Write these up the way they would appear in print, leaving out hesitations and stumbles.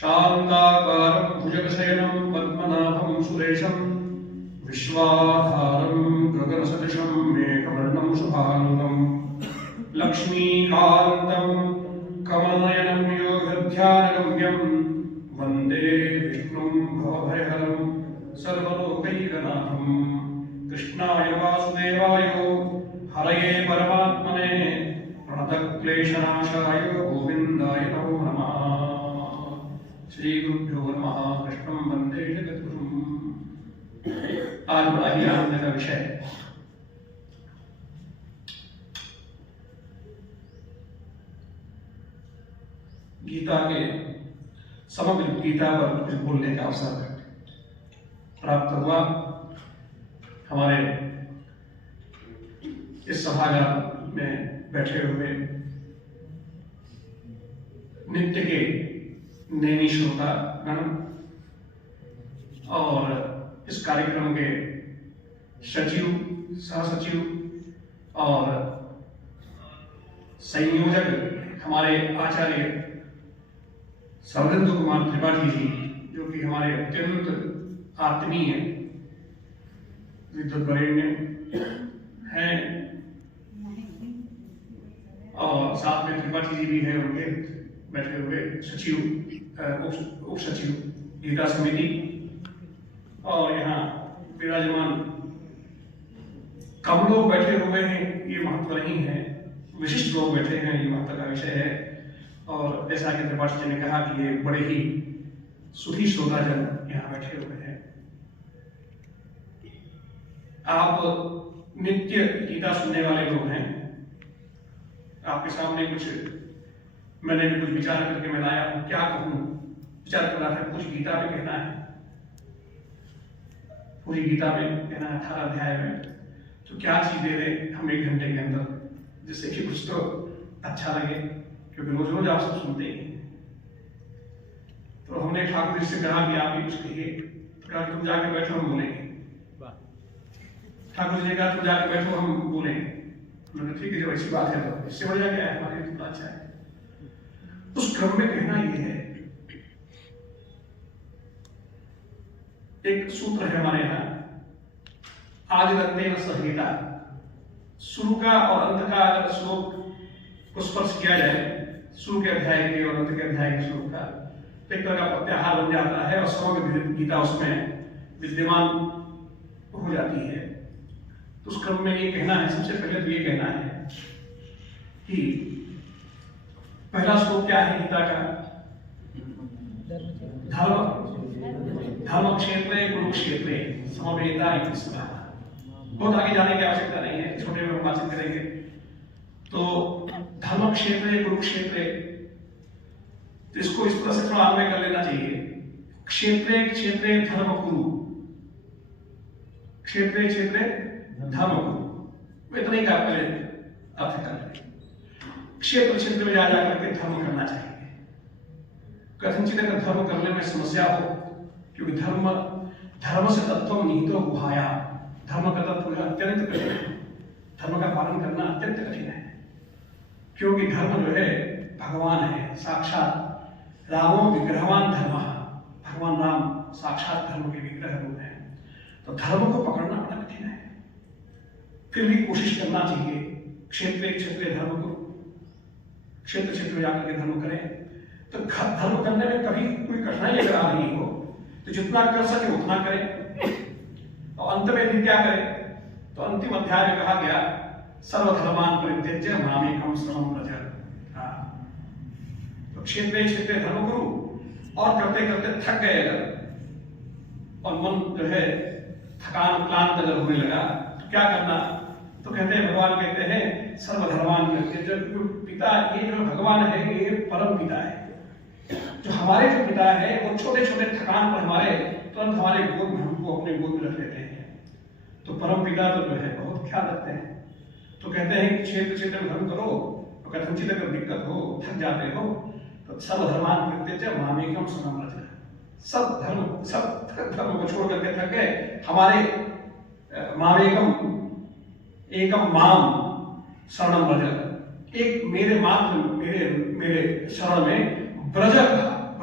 शान्ताकारं भुजगशयनं पद्मनाभं सुरेशं विश्वाधारं गगनसदृशं मेघवर्णं शुभाङ्गं लक्ष्मीकान्तं कमलनयनं योगध्यानगम्यं वन्दे विष्णुं भवभयहरं सर्वलोकैकनाथं कृष्णाय वासुदेवाय हरये परमात्मने प्रणतक्लेशनाशाय गोविन्दाय नमो नमः। श्री गुरुभ्यो नमः। कृष्णं वन्दे जगद्गुरुम्। आज बड़ा ही आनंद का विषय गीता के समग्र गीता पर कुछ बोलने का अवसर प्राप्त हुआ। हमारे इस सभागार में बैठे हुए नित्य के नैनी श्रोता गण और इस कार्यक्रम के सचिव, सहसचिव और संयोजक हमारे आचार्य सौरेंद्र कुमार त्रिपाठी जी, जो कि हमारे अत्यंत आत्मीय विद्युत वरेण्य हैं, और साथ में त्रिपाठी जी भी हैं उनके बैठे हुए सचिव, उप सचिव गीता समिति, और यहाँ विराजमान कम लोग बैठे हुए हैं ये महत्व नहीं है, विशिष्ट लोग बैठे हैं ये महत्व का विषय है। और जैसा कि त्रिपाठी जी ने कहा कि ये बड़े ही सुखी श्रोताजन यहाँ बैठे हुए हैं। आप नित्य गीता सुनने वाले लोग हैं। आपके सामने कुछ मैंने भी कुछ विचार करके मैं लाया हूं, क्या कहूं, विचार कर रहा था कुछ गीता में कहना है, पूरी गीता में कहना है 18 अध्याय में, तो क्या चीज दे दे हम 1 घंटे के अंदर, जिससे कि कुछ तो अच्छा लगे, क्योंकि रोज रोज आप सब सुनते ही। तो हमने ठाकुर जी से कहा कि आप भी कुछ कहिए, तो कहा तुम जाके बैठो हम बोलेंगे। ठाकुर जी ने कहा तुम जाके बैठो हम बोलेंगे। मैंने ठीक है, जब ऐसी बात है तो इससे बढ़िया क्या है, हमारे लिए अच्छा है। उस क्रम में कहना यह है, एक सूत्र है हमारे यहाँ, आज रत्ते न संहिता, शुरू का और अंत का अगर श्लोक को स्पर्श किया जाए, शुरू के अध्याय के और अंत के अध्याय के श्लोक का, तो एक तरह का प्रत्याहार बन जाता है और समग्र गीता उसमें विद्यमान हो जाती है। तो उस क्रम में ये कहना है, सबसे पहले तो ये कहना है कि पहला श्लोक क्या है गीता का, धर्म क्षेत्रे कुरुक्षेत्रे समवेता इति स्मृता। बहुत आगे जाने की आवश्यकता नहीं है, छोटे में हम बातचीत करेंगे। तो धर्म क्षेत्रे कुरुक्षेत्रे, इसको इस तरह से थोड़ा अन्वय कर लेना चाहिए। क्षेत्रे क्षेत्रे धर्म कुरु, क्षेत्रे क्षेत्रे धर्म कुरु, इतना ही का पहले अर्थ कर लें। क्षेत्र क्षेत्र में जा करके धर्म करना चाहिए। कथनचित अगर धर्म करने में समस्या हो, क्योंकि धर्म से तत्व निहितो गुहाया, धर्म का तत्व अत्यंत कठिन है, धर्म का पालन करना अत्यंत कठिन है। क्योंकि धर्म जो है भगवान है, साक्षात रामो विग्रहवान धर्म, भगवान राम साक्षात धर्म के विग्रह रूप हैं। तो धर्म को पकड़ना बड़ा कठिन है, फिर भी कोशिश करना चाहिए। क्षेत्र क्षेत्र धर्म को, क्षेत्र क्षेत्र में जाकर के धर्म करें। तो धर्म करने में कभी कोई कठिनाई अगर आ रही हो तो जितना कर सके उतना करें। और अंत में भी क्या करें, तो अंतिम अध्याय में कहा गया सर्वधर्मान परित्यज्य मामेकं शरणं व्रज। तो क्षेत्र क्षेत्र धर्म करो, और करते करते थक गए अगर, और मन जो है थकान क्लांत अगर होने लगा, तो क्या करना, तो कहते हैं भगवान कहते हैं सर्वधर्मान परित्यज्य। पिता, ये जो भगवान है ये परम पिता है। जो हमारे जो पिता है वो छोटे छोटे थकान पर हमारे तुरंत हमारे गोद में, हमको अपने गोद में रख लेते हैं। तो परम पिता तो जो है बहुत ख्याल रखते हैं। तो कहते हैं कि क्षेत्र क्षेत्र में धर्म करो, तो कथनचित अगर दिक्कत हो, थक जाते हो, तो सर्वधर्मान परित्यज्य मामेकं शरणं व्रज। सब धर्म को छोड़ करके थक गए, हमारे मामेकं एकम माम शरणं व्रज, एक मेरे मात्र मेरे शरण में ब्रज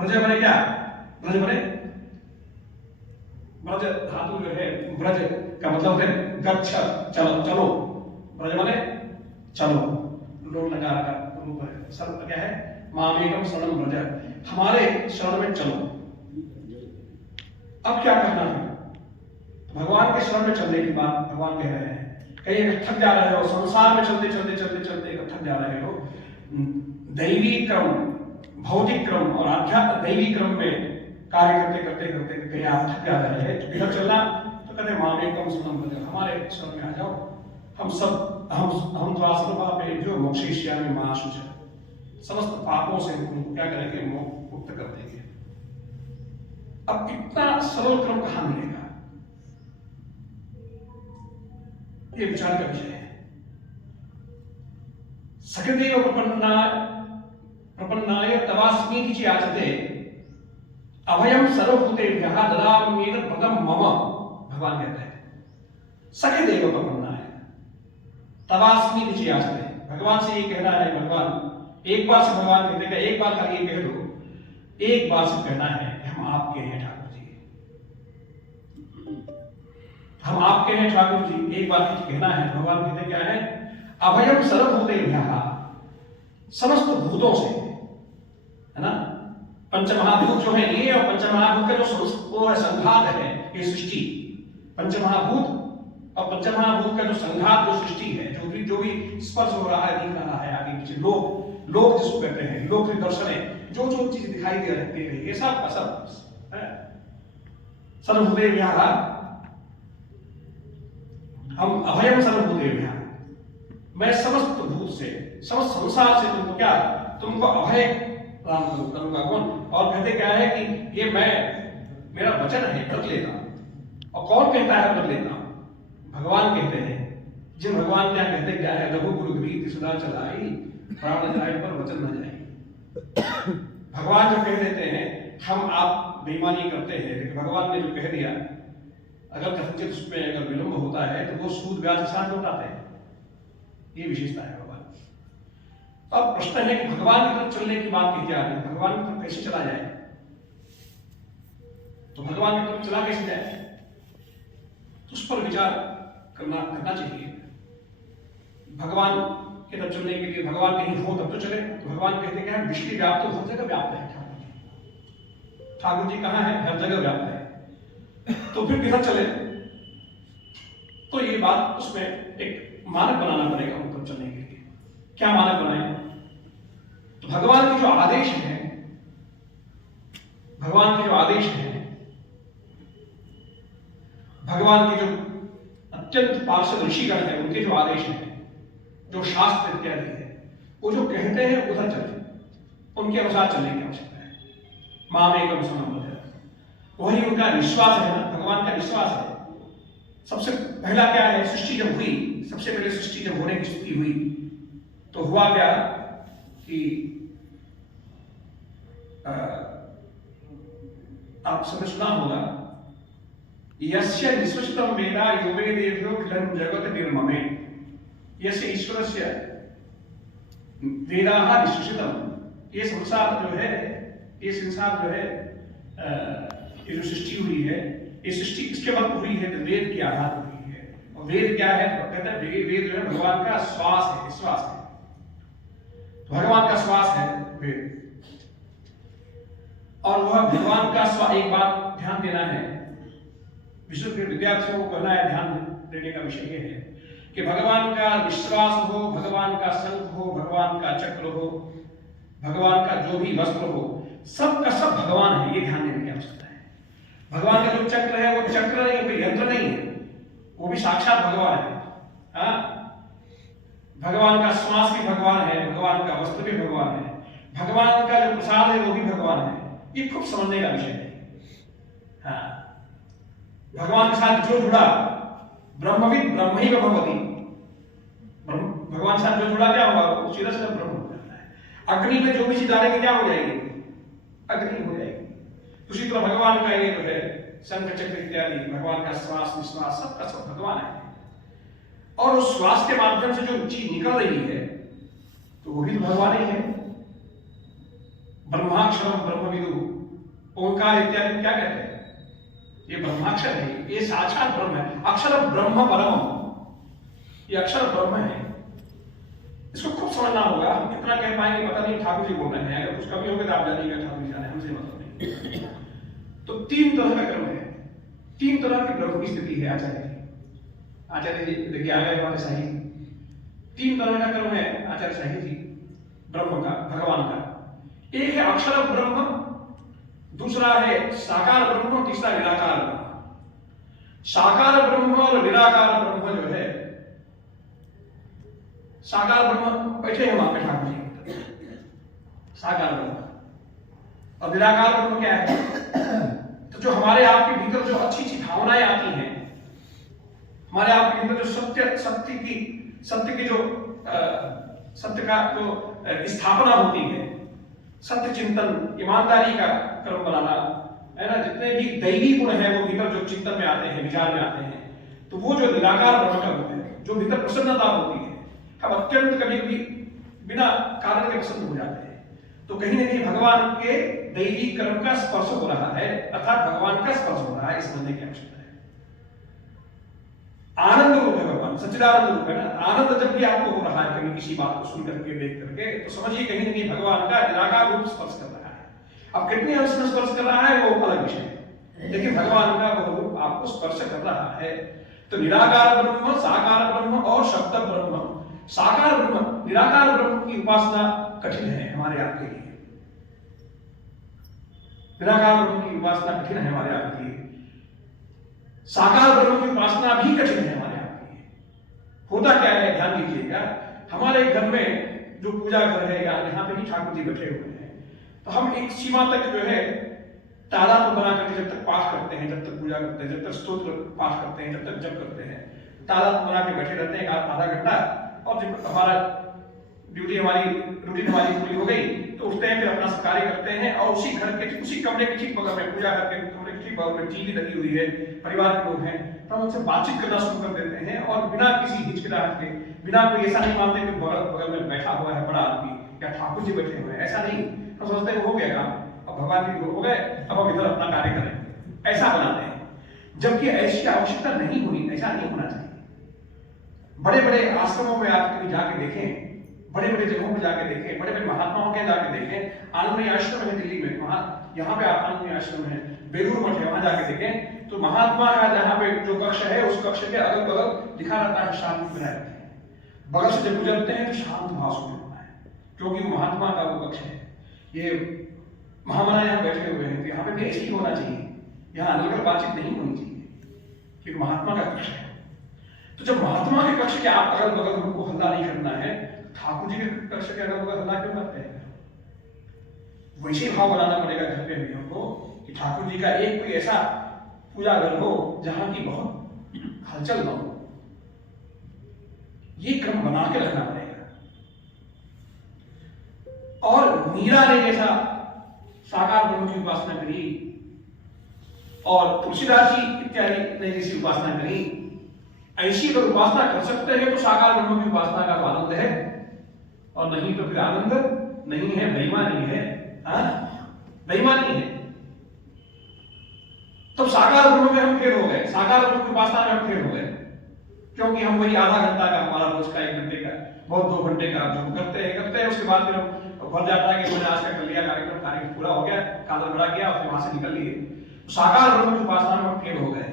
ब्रज बने क्या? ब्रज बने, ब्रज धातु जो है ब्रज का मतलब है गच्छ, चलो चलो। ब्रज बने चलो, लोग लगा का रूप है। शब्द क्या है? मामेकम शरणम ब्रज, हमारे शरण में चलो। अब क्या करना है? भगवान के शरण में चलने की बात भगवान कह रहे हैं। कहीं थक जा रहे हो, संसार में चलते चलते चलते चलते थक जा रहे हो, दैवी क्रम, भौतिक क्रम और आध्यात्मिक दैवी क्रम में कार्य करते करते करते कहीं आप थक जा रहे हैं, इधर चलना तो कहते मामेकम शरणम ब्रज, हमारे शरण में आ जाओ। हम सब हम द्वासर्वपापे जो मोक्षयिष्यामि मा शुचः, समस्त पापों से उनको क्या करेंगे? मुक्त कर देंगे। अब इतना सरल क्रम कहां मिलेगा? ये विचार का विषय है। सकृदेव प्रपन्नाय तवास्मीति च याचते अभयम सर्वभूतेभ्यः ददाम्येतत् व्रतं मम, भगवान कहते हैं। सकृदेव प्रपन्नाय तवास्मीति च याचते, भगवान से ये कहना है। भगवान एक बार से भगवान कहते हैं, एक बार खाली ये कह दो, एक बार से कहना है कि हम आपके हैं ठाकुर जी, हम आपके हैं ठाकुर जी, एक बार कहना है। भगवान कहते क्या है? अभयम सर्वभूतेभ्यः, समस्त भूतों से, है ना? पंचमहाभूत जो है ये, और पंचमहाभूत का जो संघात है ये सृष्टि, पंचमहाभूत और पंचमहाभूत का जो संघात, जो सृष्टि है, जो भी स्पर्श हो रहा है, दिख रहा है आगे पीछे, लोक जिसको कहते हैं, लोक दर्शन है, जो जो चीज दिखाई दे रही है, ये सब का सब है। सर्वभूतेभ्यः, हम अभयम सर्वभूतेभ्यः, मैं समस्त भूत से, समस्त संसार से तुमको क्या? तुमको अभय प्रदान करूंगा। कौन? और कहते क्या है कि ये मैं, मेरा वचन है व्रत लेना। और कौन कहता है व्रत लेना? भगवान कहते हैं। जिन भगवान क्या कहते क्या है? रघु गुरु ग्रीति सुधा चलाई, प्राण जाए पर वचन न जाए। भगवान जो कह देते हैं, हम आप बेईमानी करते हैं, लेकिन भगवान ने जो कह दिया, अगर कथित उसमें अगर विलंब होता है तो वो सूद ब्याज के साथ लौटाते हैं। ये विशेषता है भगवान। अब प्रश्न है कि भगवान की तरफ चलने की बात कही जा रही है, भगवान की तरफ कैसे चला जाए? तो भगवान की तरफ चला कैसे जाए? उस पर विचार करना चाहिए। भगवान की तरफ चलने के लिए भगवान कहीं हो तब तो चले। तो भगवान कहते क्या है? विश्व व्याप्त, तो हर जगह व्याप्त है ठाकुर जी। ठाकुर जी कहाँ है? हर जगह व्याप्त है। तो फिर किधर चले? तो ये बात उसमें एक मानक बनाना पड़ेगा उनको चलने के लिए। क्या मानक बनाए? तो भगवान के जो आदेश है, भगवान के जो आदेश है, भगवान के जो अत्यंत पार्षद ऋषिगण है, उनके जो आदेश है, जो शास्त्र इत्यादि है, वो जो कहते हैं उधर चले, उनके अनुसार चलने की आवश्यकता है। मामेकम शरणम ब्रज, वही उनका विश्वास है ना, भगवान का विश्वास है। सबसे पहला क्या है? सृष्टि जब हुई, सबसे पहले सृष्टि जब होने की स्थिति हुई तो हुआ क्या कि आप समझ सुना होगा, यस्य निश्वसितं वेदा यो वेदेभ्यो खिलं जगत निर्ममे, यस्य ईश्वरस्य वेदाः निश्वसितं, ये संसार जो है, ये संसार जो है, ये जो सृष्टि हुई है, ये सृष्टि किसके वक्त हुई है? तो वेद के आधार पर हुई है। और वेद क्या है? तो कहते हैं वेद जो है भगवान का श्वास है, विश्वास है। तो भगवान का श्वास है वेद, और वह भगवान का श्वास। एक बात ध्यान देना है, विश्व के विद्यार्थियों को कहना है, ध्यान देने का विषय यह है कि भगवान का विश्वास हो, भगवान का शंख हो, भगवान का चक्र हो, भगवान का जो भी वस्त्र हो, सब का सब भगवान है, ये ध्यान देने की आवश्यकता है। भगवान का जो चक्र है वो चक्र नहीं, कोई यंत्र नहीं है, वो भी साक्षात भगवान है। हाँ, भगवान का श्वास भी भगवान है, भगवान का वस्त्र भी भगवान है, भगवान का जो प्रसाद है वो भी भगवान है। ये खूब समझने का विषय है। हाँ, भगवान के साथ जो जुड़ा, ब्रह्मविद ब्रह्मैव भवति, भगवान के साथ जो जुड़ा क्या होगा? वो सीधा सीधा ब्रह्म हो जाता है। अग्नि में जो भी चीज डालेंगे क्या हो जाएगी? अग्नि हो जाएगी। उसी तरह भगवान का ये जो है शंख चक्र इत्यादि, भगवान का श्वास निश्वास सबका सब भगवान है। और उस श्वास के माध्यम से जो चीज निकल रही है तो वो भी तो भगवान ही है। ब्रह्माक्षरम ब्रह्मविदु ओंकार इत्यादि क्या कहते हैं? ये ब्रह्माक्षर है, ये साक्षात ब्रह्म है। अक्षर ब्रह्म परम, ये अक्षर ब्रह्म है। इसको खूब समझना होगा। हम कितना कह पाएंगे पता नहीं, ठाकुर जी बोल रहे हैं, अगर कुछ कमी होगी तो आप जानिएगा, ठाकुर जी जाने, हमसे मतलब नहीं। तो तीन तरह का क्रम है, तीन तरह की ब्रह्म की स्थिति है आचार्य जी। आचार्य जी देखिए आ गए हमारे शाही, तीन तरह का क्रम है आचार्य शाही जी ब्रह्म का, भगवान का। एक है अक्षर ब्रह्म, दूसरा है साकार ब्रह्म, तीसरा निराकार ब्रह्म। साकार ब्रह्म और निराकार ब्रह्म जो है, साकार ब्रह्म बैठे हैं वहां पे ठाकुर जी, साकार ब्रह्म। और निराकार ब्रह्म क्या है? तो जो हमारे आपके भीतर जो अच्छी अच्छी भावनाएं आती हैं, हमारे आपके भीतर जो सत्य की जो सत्य का जो स्थापना होती है, सत्य चिंतन, ईमानदारी का क्रम बनाना है ना, जितने भी दैवी गुण है वो भीतर जो चिंतन में आते हैं, विचार में आते हैं, तो वो जो निराकार ब्रह्म का रूप है, जो भीतर प्रसन्नता होती है। हम अत्यंत कभी कभी बिना कारण के प्रसन्न हो जाते हैं, तो कहीं ना कहीं भगवान के दैवी कर्म का स्पर्श हो रहा है, अर्थात भगवान का स्पर्श हो रहा है, समझने की आवश्यकता है। आनंद रूप है भगवान, सच्चिदानंद रूप है ना। आनंद जब भी आपको हो रहा है कभी किसी बात को सुन करके, देख करके, तो समझिए कहीं ना कहीं भगवान का निराकार रूप स्पर्श कर रहा है। अब कितनी अंश में स्पर्श कर रहा है वो अलग विषय है, लेकिन भगवान का वो रूप आपको स्पर्श कर रहा है। तो निराकार ब्रह्म, साकार ब्रह्म और शब्द ब्रह्म। साकार ब्रह्म, निराकार ब्रह्म की उपासना कठिन है हमारे आपके लिए, निराकार ब्रह्म की उपासना कठिन है हमारे आपके लिए, साकार ब्रह्म की उपासना भी कठिन है हमारे आपके लिए। होता क्या है, ध्यान दीजिएगा, हमारे घर में जो पूजा घर है, यहाँ पे ही ठाकुर जी बैठे हुए हैं, तो हम एक सीमा तक जो है तादाद बना करके जब तक पाठ करते हैं, जब तक पूजा करते हैं, जब तक स्तोत्र पाठ करते हैं, जब तक जप करते हैं, तादाद बना के बैठे रहते हैं आधा घंटा। और जब हमारा ड्यूटी, हमारी रूटीन हमारी पूरी हो गई, तो उठते हैं, फिर अपना कार्य करते हैं, और उसी घर के, उसी कमरे के ठीक बगल में, पूजा घर के कमरे के ठीक बगल में टीवी लगी हुई है, परिवार के लोग हैं, तो हम उनसे बातचीत करना शुरू कर देते हैं, और बिना किसी हिचकिचाहट के, बिना कोई ऐसा नहीं मानते कि बगल में बैठा हुआ है बड़ा आदमी या ठाकुर जी बैठे हुए हैं, ऐसा नहीं। हम सोचते हैं हो गया काम, अब भगवान जी हो गए, अब हम इधर अपना कार्य करें, ऐसा बनाते हैं, जबकि ऐसी आवश्यकता नहीं होनी, ऐसा नहीं होना चाहिए। बड़े बड़े आश्रमों में आप कभी जाके देखें, बड़े बड़े जगहों पे जाके देखें, बड़े बड़े महात्माओं के जाके देखें, आनंदमयी आश्रम है दिल्ली में, वहां यहाँ पे आनंदमयी आश्रम है, बेलूर मठ है, वहां जाके देखें तो महात्मा का जहाँ पे जो कक्ष है, उस कक्ष के अगल बगल लिखा रहता है शांति बनाए रखें। बगल से जब गुजरते हैं तो शांत भाव से होता है, क्योंकि वो महात्मा का वो कक्ष है। ये महामना यहाँ बैठे हुए हैं, तो यहाँ पे भी ऐसे ही होना चाहिए, यहाँ अलग बातचीत नहीं होनी चाहिए, क्योंकि महात्मा का कक्ष है। तो जब महात्मा के कक्ष के आप अगल बगल हमको हल्ला नहीं करना है, ठाकुर जी के कक्ष के अगल बगल हल्ला क्यों करते हैं? वैसे भाव बनाना पड़ेगा घर पे भी हमको कि ठाकुर जी का एक कोई ऐसा पूजा घर हो जहां की बहुत हलचल न हो। ये क्रम बना के रखना पड़ेगा। और मीरा ने जैसा साकार ब्रह्म की उपासना करी और तुलसीदास जी इत्यादि ने जैसी उपासना करी, ऐसी अगर उपासना कर सकते हैं तो साकार ब्रह्म की उपासना का आनंद है, और नहीं तो फिर आनंद नहीं है, बेईमानी है, बेईमानी है। तो साकार ब्रह्म में हम फेल हो गए, साकार ब्रह्म की उपासना में हम फेल हो गए, क्योंकि हम वही आधा घंटा का, हमारा रोज का 1 घंटे का, बहुत 2 घंटे का जो करते हैं, उसके बाद फिर हम भर जाता है कि मैंने आज का कर लिया कार्यक्रम पूरा हो गया, कादर बड़ा किया और फिर वहां से निकल लिए। तो साकार ब्रह्म की उपासना में हम फेल हो गए,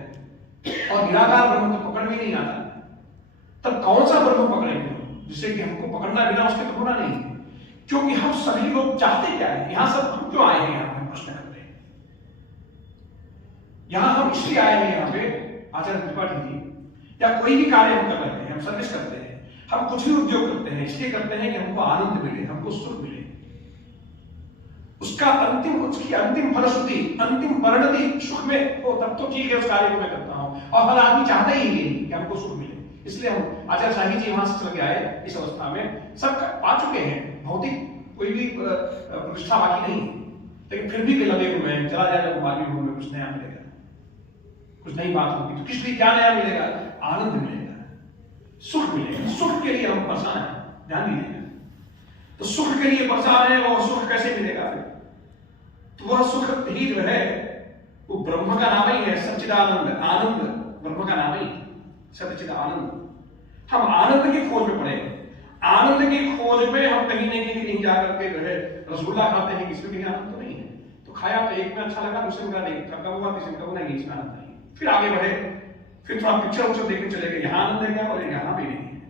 और निराकार ब्रह्म तो पकड़ में नहीं आता। तब कौन सा ब्रह्म पकड़ेंगे जिससे कि हमको पकड़ना बिना उसके तो होना नहीं है, क्योंकि हम सभी लोग चाहते क्या है, यहां सब हम क्यों आए हैं, यहाँ पे प्रश्न करते हैं। यहां हम इसलिए आए हैं, यहाँ पे आचार्य त्रिपाठी जी, या कोई भी कार्य हम कर रहे हैं, हम सर्विस करते हैं, हम कुछ भी उद्योग करते हैं, इसलिए करते हैं कि हमको आनंद मिले, हमको सुख मिले, उसका उसकी अंतिम फलश्रुति, अंतिम परिणति सुख में हो, तब तो ठीक है उस कार्य को मैं करता हूं। और हर आदमी चाहता ही है कि हमको सुख मिले, इसलिए हम आचार्य शाही जी वहां से चल के आए, इस अवस्था में सब पा चुके हैं, भौतिक कोई भी प्रतिष्ठा बाकी नहीं, लेकिन फिर भी लगे हुए हैं, चला जाएगा मालूम में कुछ नया मिलेगा, कुछ नई बात होगी, तो किस लिए क्या नया मिलेगा? आनंद मिलेगा, सुख मिलेगा। सुख के लिए हम परेशान हैं, ध्यान दीजिएगा। तो सुख के लिए परेशान है, और सुख कैसे मिलेगा? तो तो वह सुख ही जो है वो ब्रह्म का नाम ही है, सच्चिदानंद। आनंद ब्रह्म का नाम ही, सच्चिद आनंद। हम आनंद की खोज में पड़े, आनंद की खोज में हम कहीं नहीं जाकर के जो है रसगुल्ला खाते हैं, इसमें कहीं आनंद तो नहीं है। तो खाया तो एक में अच्छा लगा, दूसरे में नहीं, कब हुआ, तीसरे में नहीं, इसमें आनंद नहीं। फिर आगे बढ़े, फिर थोड़ा पिक्चर उच्चर देखने चले गए, यहाँ आनंद है क्या, बोले यहाँ भी नहीं है।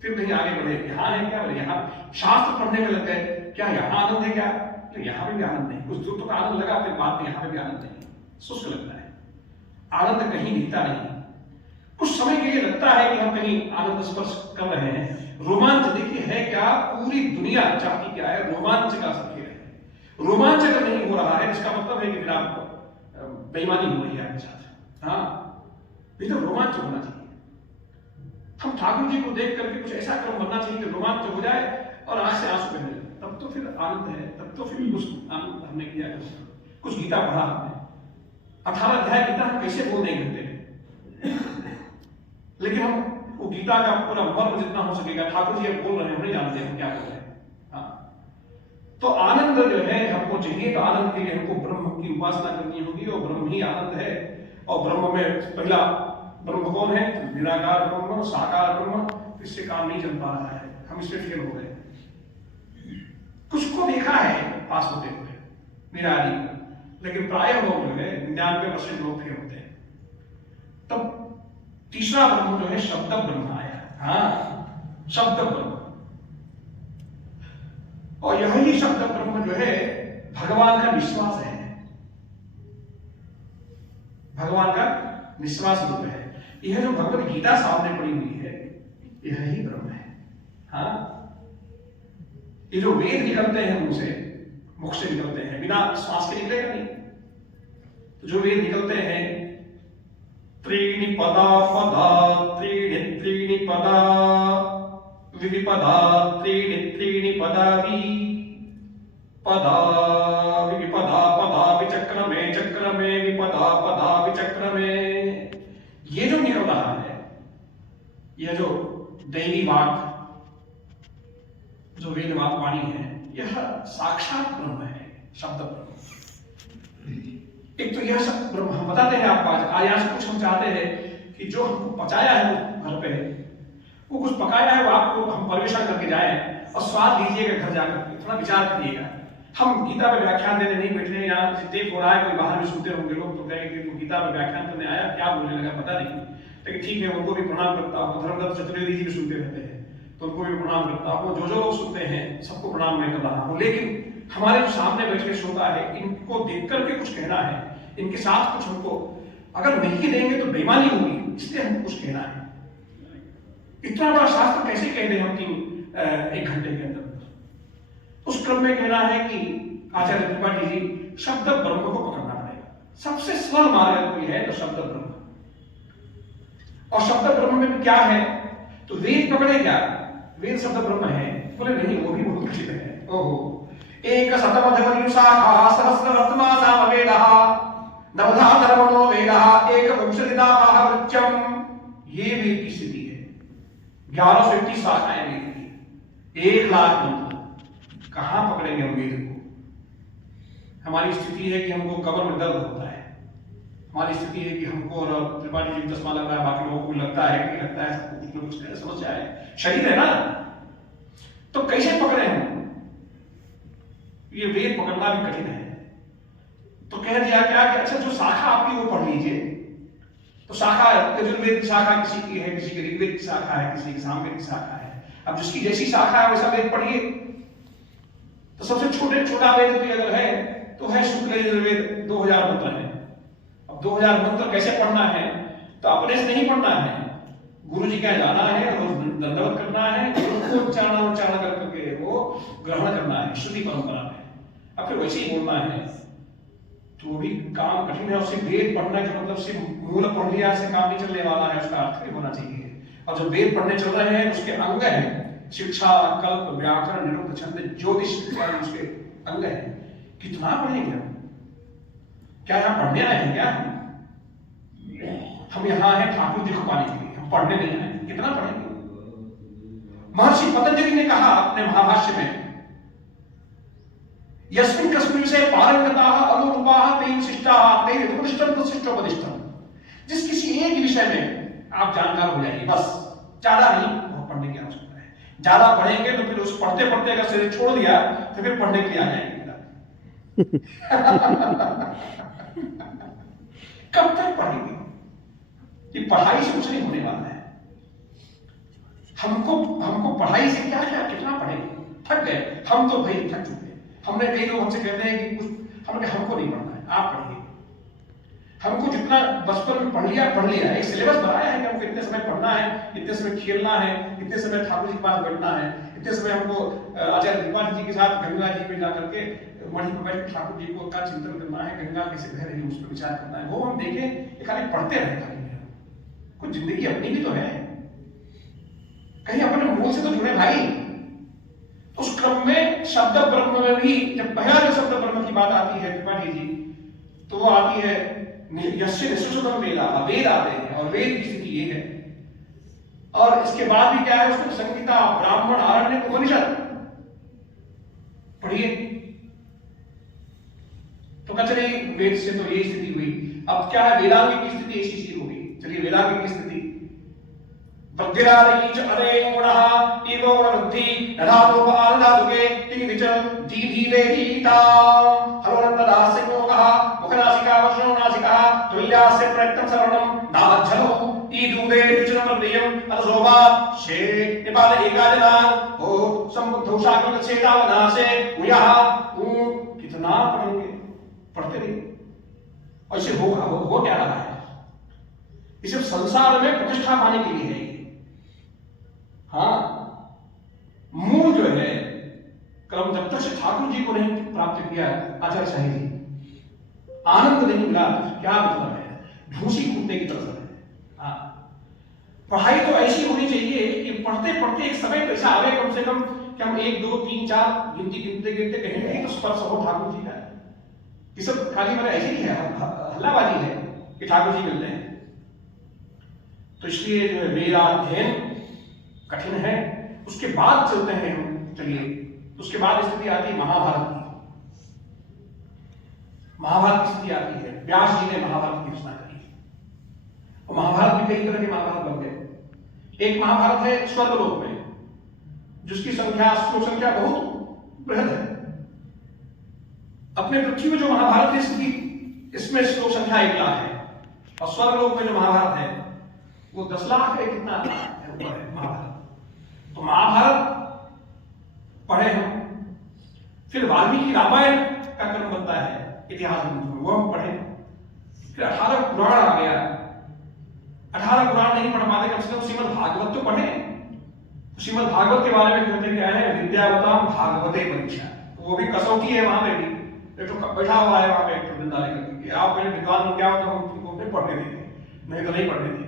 फिर कहीं आगे बढ़े, यहाँ है क्या, बोले यहाँ। शास्त्र पढ़ने में लग गए, क्या यहाँ आनंद है क्या, तो यहाँ भी आनंद नहीं। कुछ दूर तक आनंद लगा, फिर बाद में यहाँ पे भी आनंद नहीं, सुस्त लगता है, आनंद कहीं दिखता नहीं। कुछ समय के लिए लगता है कि हम कहीं आनंद स्पर्श कर रहे हैं, रोमांच देखिए है क्या, पूरी दुनिया चाहती क्या है, रोमांच का सबके रहे। रोमांच अगर नहीं हो रहा है इसका मतलब है कि फिर आपको बेईमानी हो रही है आपके साथ। हाँ, ये तो रोमांच होना चाहिए। हम ठाकुर जी को देख करके कुछ ऐसा कर्म बनना चाहिए कि रोमांच हो जाए और आंख से आंसू बहने लगे, तब तो फिर आनंद है, तब तो फिर कुछ आनंद हमने किया। कुछ गीता पढ़ा हमने, 18 अध्याय गीता हम कैसे बोल नहीं करते, लेकिन हम वो गीता का पूरा मर्म जितना हो सकेगा ठाकुर जी बोल रहे हैं, हम नहीं जानते हम क्या बोल रहे हैं। हाँ, तो आनंद जो है हमको चाहिए, तो आनंद के लिए हमको ब्रह्म की उपासना करनी होगी, और ब्रह्म ही आनंद है। और ब्रह्म में पहला ब्रह्म कौन है, निराकार ब्रह्म, साकार ब्रह्म। इससे काम नहीं चल पा रहा है, हम इसमें फेल हो गए। कुछ को देखा है पास होते हुए मेरा आदि, लेकिन प्राय लोग जो है 99% लोग फेल होते हैं। तब तीसरा ब्रह्म जो है शब्द ब्रह्म आया। हाँ, शब्द ब्रह्म, और यही शब्द ब्रह्म जो है भगवान का विश्वास है, भगवान का विश्वास रूप है। यह जो भगवत गीता सामने पड़ी हुई है यही ब्रह्म है। हाँ, ये जो वेद निकलते हैं मुंह से, मुख से निकलते हैं, बिना श्वास के निकलेगा नहीं। तो जो वेद निकलते हैं, त्रीणि पदा पदा त्रीणि त्रीणि पदा विविपदा त्रीणि त्रीणि पदा पदा विविपदा पदा विचक्रमे चक्रमे विपदा पदा विचक्रमे। ये जो निकल रहा है, यह जो दैवी वाक, जो वेद वाणी है, यह साक्षात ब्रह्म है, शब्द ब्रह्म। एक तो यह सब ब्रह्म हम बताते हैं आपको। आज यहाँ से कुछ हम चाहते हैं कि जो हमको पचाया है वो घर पे वो कुछ पकाया है, वो आपको हम परिवेशन करके जाएं और स्वाद लीजिएगा घर जाकर, थोड़ा विचार करिएगा। हम गीता पे व्याख्यान देने नहीं बैठे हैं, यहाँ टेप हो रहा है, कोई बाहर भी सुनते होंगे लोग, तो कहेंगे कि गीता पे व्याख्यान करने आया, क्या बोलने लगा पता नहीं। लेकिन ठीक है, उनको भी प्रणाम करता हूँ। धर्मदत्त चतुर्वेदी जी भी सुनते रहते हैं, तो उनको भी प्रणाम करता हूँ। जो लोग सुनते हैं सबको प्रणाम मैं कर रहा हूँ। लेकिन हमारे जो सामने बैठे श्रोता है, इनको देख करके कुछ कहना है, इनके साथ कुछ हमको अगर नहीं देंगे तो बेईमानी होगी, इसलिए हमको कुछ कहना है। इतना बड़ा शास्त्र कैसे कह दें हम 1 घंटे के अंदर? उस क्रम में कहना है कि आचार्य त्रिपाठी जी शब्द ब्रह्म को पकड़ना पड़ेगा। सबसे सरल मार्ग कोई है तो शब्द ब्रह्म। और शब्द ब्रह्म में क्या है? तो वेद पकड़े क्या? वेद शब्द ब्रह्म है? बोले नहीं, वो भी बहुत कठिन है। ओहो, एक शतमध्यवर्युषाखा सहस्रवर्तमासाम वेदः नवधा धर्मणो वेदः एक वंशदिनामः वृक्षम। ये वेद की स्थिति है। 1121 शाखाएं वेद की, 1 लाख मंत्र। कहां पकड़ेंगे हम वेद को? हमारी स्थिति है कि हमको कमर में दर्द होता है, हमारी स्थिति है कि हमको, और त्रिपाठी जी चश्मा लग रहा है, बाकी लोगों को लगता है कि लगता है, सबको कुछ ना कुछ समस्या है, शरीर है ना, तो कैसे पकड़े हम? ये वेद पकड़ना भी कठिन है। तो कह दिया क्या कि अच्छा जो शाखा आपकी वो पढ़ लीजिए। तो शाखा, यजुर्वेद की शाखा किसी की है, किसी की ऋग्वेद की शाखा है, किसी की सामवेद की शाखा है। अब जिसकी जैसी शाखा है वैसा वेद पढ़िए। तो सबसे छोटा वेद भी अगर है तो है शुक्ल यजुर्वेद, 2000 मंत्र है। अब 2000 मंत्र कैसे पढ़ना है? तो अपने से नहीं पढ़ना है, गुरु जी क्या जाना है, रोज दंडवत करना है, उच्चारण करके वो ग्रहण करना है श्रुति परंपरा में, अब फिर वैसे ही बोलना है। तो भी काम कठिन है। उसे वेद पढ़ना का मतलब सिर्फ मूल पढ़ लिया से काम नहीं चलने वाला है, उसका अर्थ भी होना चाहिए। और जो वेद पढ़ने चल रहे हैं उसके अंग हैं शिक्षा, कल्प, व्याकरण, निरुक्त, छंद, ज्योतिष इत्यादि उसके अंग हैं। कितना पढ़ेंगे हम? क्या यहाँ पढ़ने आए हैं क्या? हम यहाँ हैं ठाकुर जी को पाने के लिए, हम पढ़ने नहीं आए। कितना पढ़ेंगे? महर्षि पतंजलि ने कहा अपने महाभाष्य में यस्मिन् कस्मिन् विषये पारंगताः अनुरूपाः तेन शिष्टाः तेन उपदिष्टं तत्शिष्टोपदिष्टं। जिस किसी एक विषय में आप जानकार हो जाइए, बस, ज्यादा नहीं, बहुत पढ़ने की आवश्यकता है। ज्यादा पढ़ेंगे तो फिर उस पढ़ते पढ़ते अगर शरीर छोड़ दिया तो फिर पढ़ने के लिए आ जाएंगे। कब तक पढ़ेंगे? ये पढ़ाई से कुछ नहीं होने वाला है। हमको पढ़ाई से क्या क्या कितना पढ़ेंगे? थक गए हम तो, भाई थक चुके हैं। हमने कई लोग हमसे कहते हैं कि कुछ, हमने हमको नहीं पढ़ना है, आप पढ़िए। हमको जितना बचपन में पढ़ लिया, एक सिलेबस बनाया है कि हमको इतने समय पढ़ना है, इतने समय खेलना है, इतने समय ठाकुर जी के पास बैठना है, इतने समय हमको आचार्य कृपाल जी के साथ गंगा जी में जाकर के मणि पर बैठ ठाकुर जी को का चिंतन करना है, गंगा कैसे बह रही है उस पर विचार करना है। वो हम देखें, ये खाली पढ़ते रहे, खाली कुछ जिंदगी अपनी भी तो है, कहीं अपने मूल से तो जुड़े भाई। उस क्रम में शब्द ब्रह्म में भी जब पहला जो शब्द ब्रह्म की बात आती है त्रिपाठी जी, तो वो आती है यस्य निःशुद्धम वेदा, वेद आते हैं और वेद की स्थिति ये है। और इसके बाद भी क्या है उसमें? संहिता, ब्राह्मण, आरण्यक, उपनिषद पढ़िए। तो कह चले वेद से तो ये स्थिति हुई, अब क्या है वेदांग की स्थिति? ऐसी स्थिति होगी। चलिए वेदांग की स्थिति, वृद्धिरादि च अनेन गुणः इव वृद्धि नधातोप आनंदादुके तिनिच दीधीलेहिता हलोनन्ददास्यमोगः मुखनासिका वचनोनासिका तुल्यास्य प्रयत्नं शरणं नामज्झलो ईदूदे विचरमर्दयं अनसोमा शे निपाल एकाजनान ओ संबुद्धौ शाकल छेदावनासे उयः कितना पढ़ेंगे? पढ़ते नहीं। और इसे हो क्या रहा है? इसे संसार में प्रतिष्ठा पाने के लिए है। हाँ, मूल जो है क्रम जब तक से ठाकुर जी को नहीं प्राप्त किया, आचार्य शाही जी, आनंद नहीं मिला, क्या मतलब है? ढूंसी कूदने की तरफ है। हाँ, पढ़ाई तो ऐसी होनी चाहिए कि पढ़ते पढ़ते एक समय तो ऐसा आवे कम से कम कि हम 1 2 3 4 गिनते कहीं तो स्पर्श हो ठाकुर जी का। ये सब खाली मेरा ऐसे ही है, हल्लाबाजी है कि ठाकुर जी मिलते हैं। तो इसलिए जो है वेदाध्ययन कठिन है। उसके बाद चलते हैं हम, चलिए उसके बाद स्थिति आती है महाभारत की। महाभारत की स्थिति आती है, व्यास जी ने महाभारत की रचना करी और महाभारत में कई तरह के महाभारत बन गए। एक महाभारत है स्वर्गलोक में, जिसकी संख्या, श्लोक संख्या बहुत बृहद है। अपने पृथ्वी में जो महाभारत है इसमें श्लोक संख्या 1 लाख है, और स्वर्गलोक में जो महाभारत है वो 10 लाख है, कितना है महाभारत। तो महाभारत पढ़े हम, फिर वाल्मीकि रामायण का क्रम बनता है इतिहास में, वो हम पढ़े। फिर 18 पुराण आ गया। 18 पुराण नहीं पढ़ पाते, कम से कम श्रीमद् भागवत तो पढ़े। श्रीमद् भागवत के बारे में कहते क्या है? विद्यावताम भागवते परीक्षा, वो भी कसौटी है। वहां पे भी एक तो बैठा हुआ है वहां पे एक वृंदा लेकर के, आप पहले विद्वान बन गया हो तो हम तुमको नहीं पढ़ने देंगे, नहीं तो नहीं पढ़ने देंगे।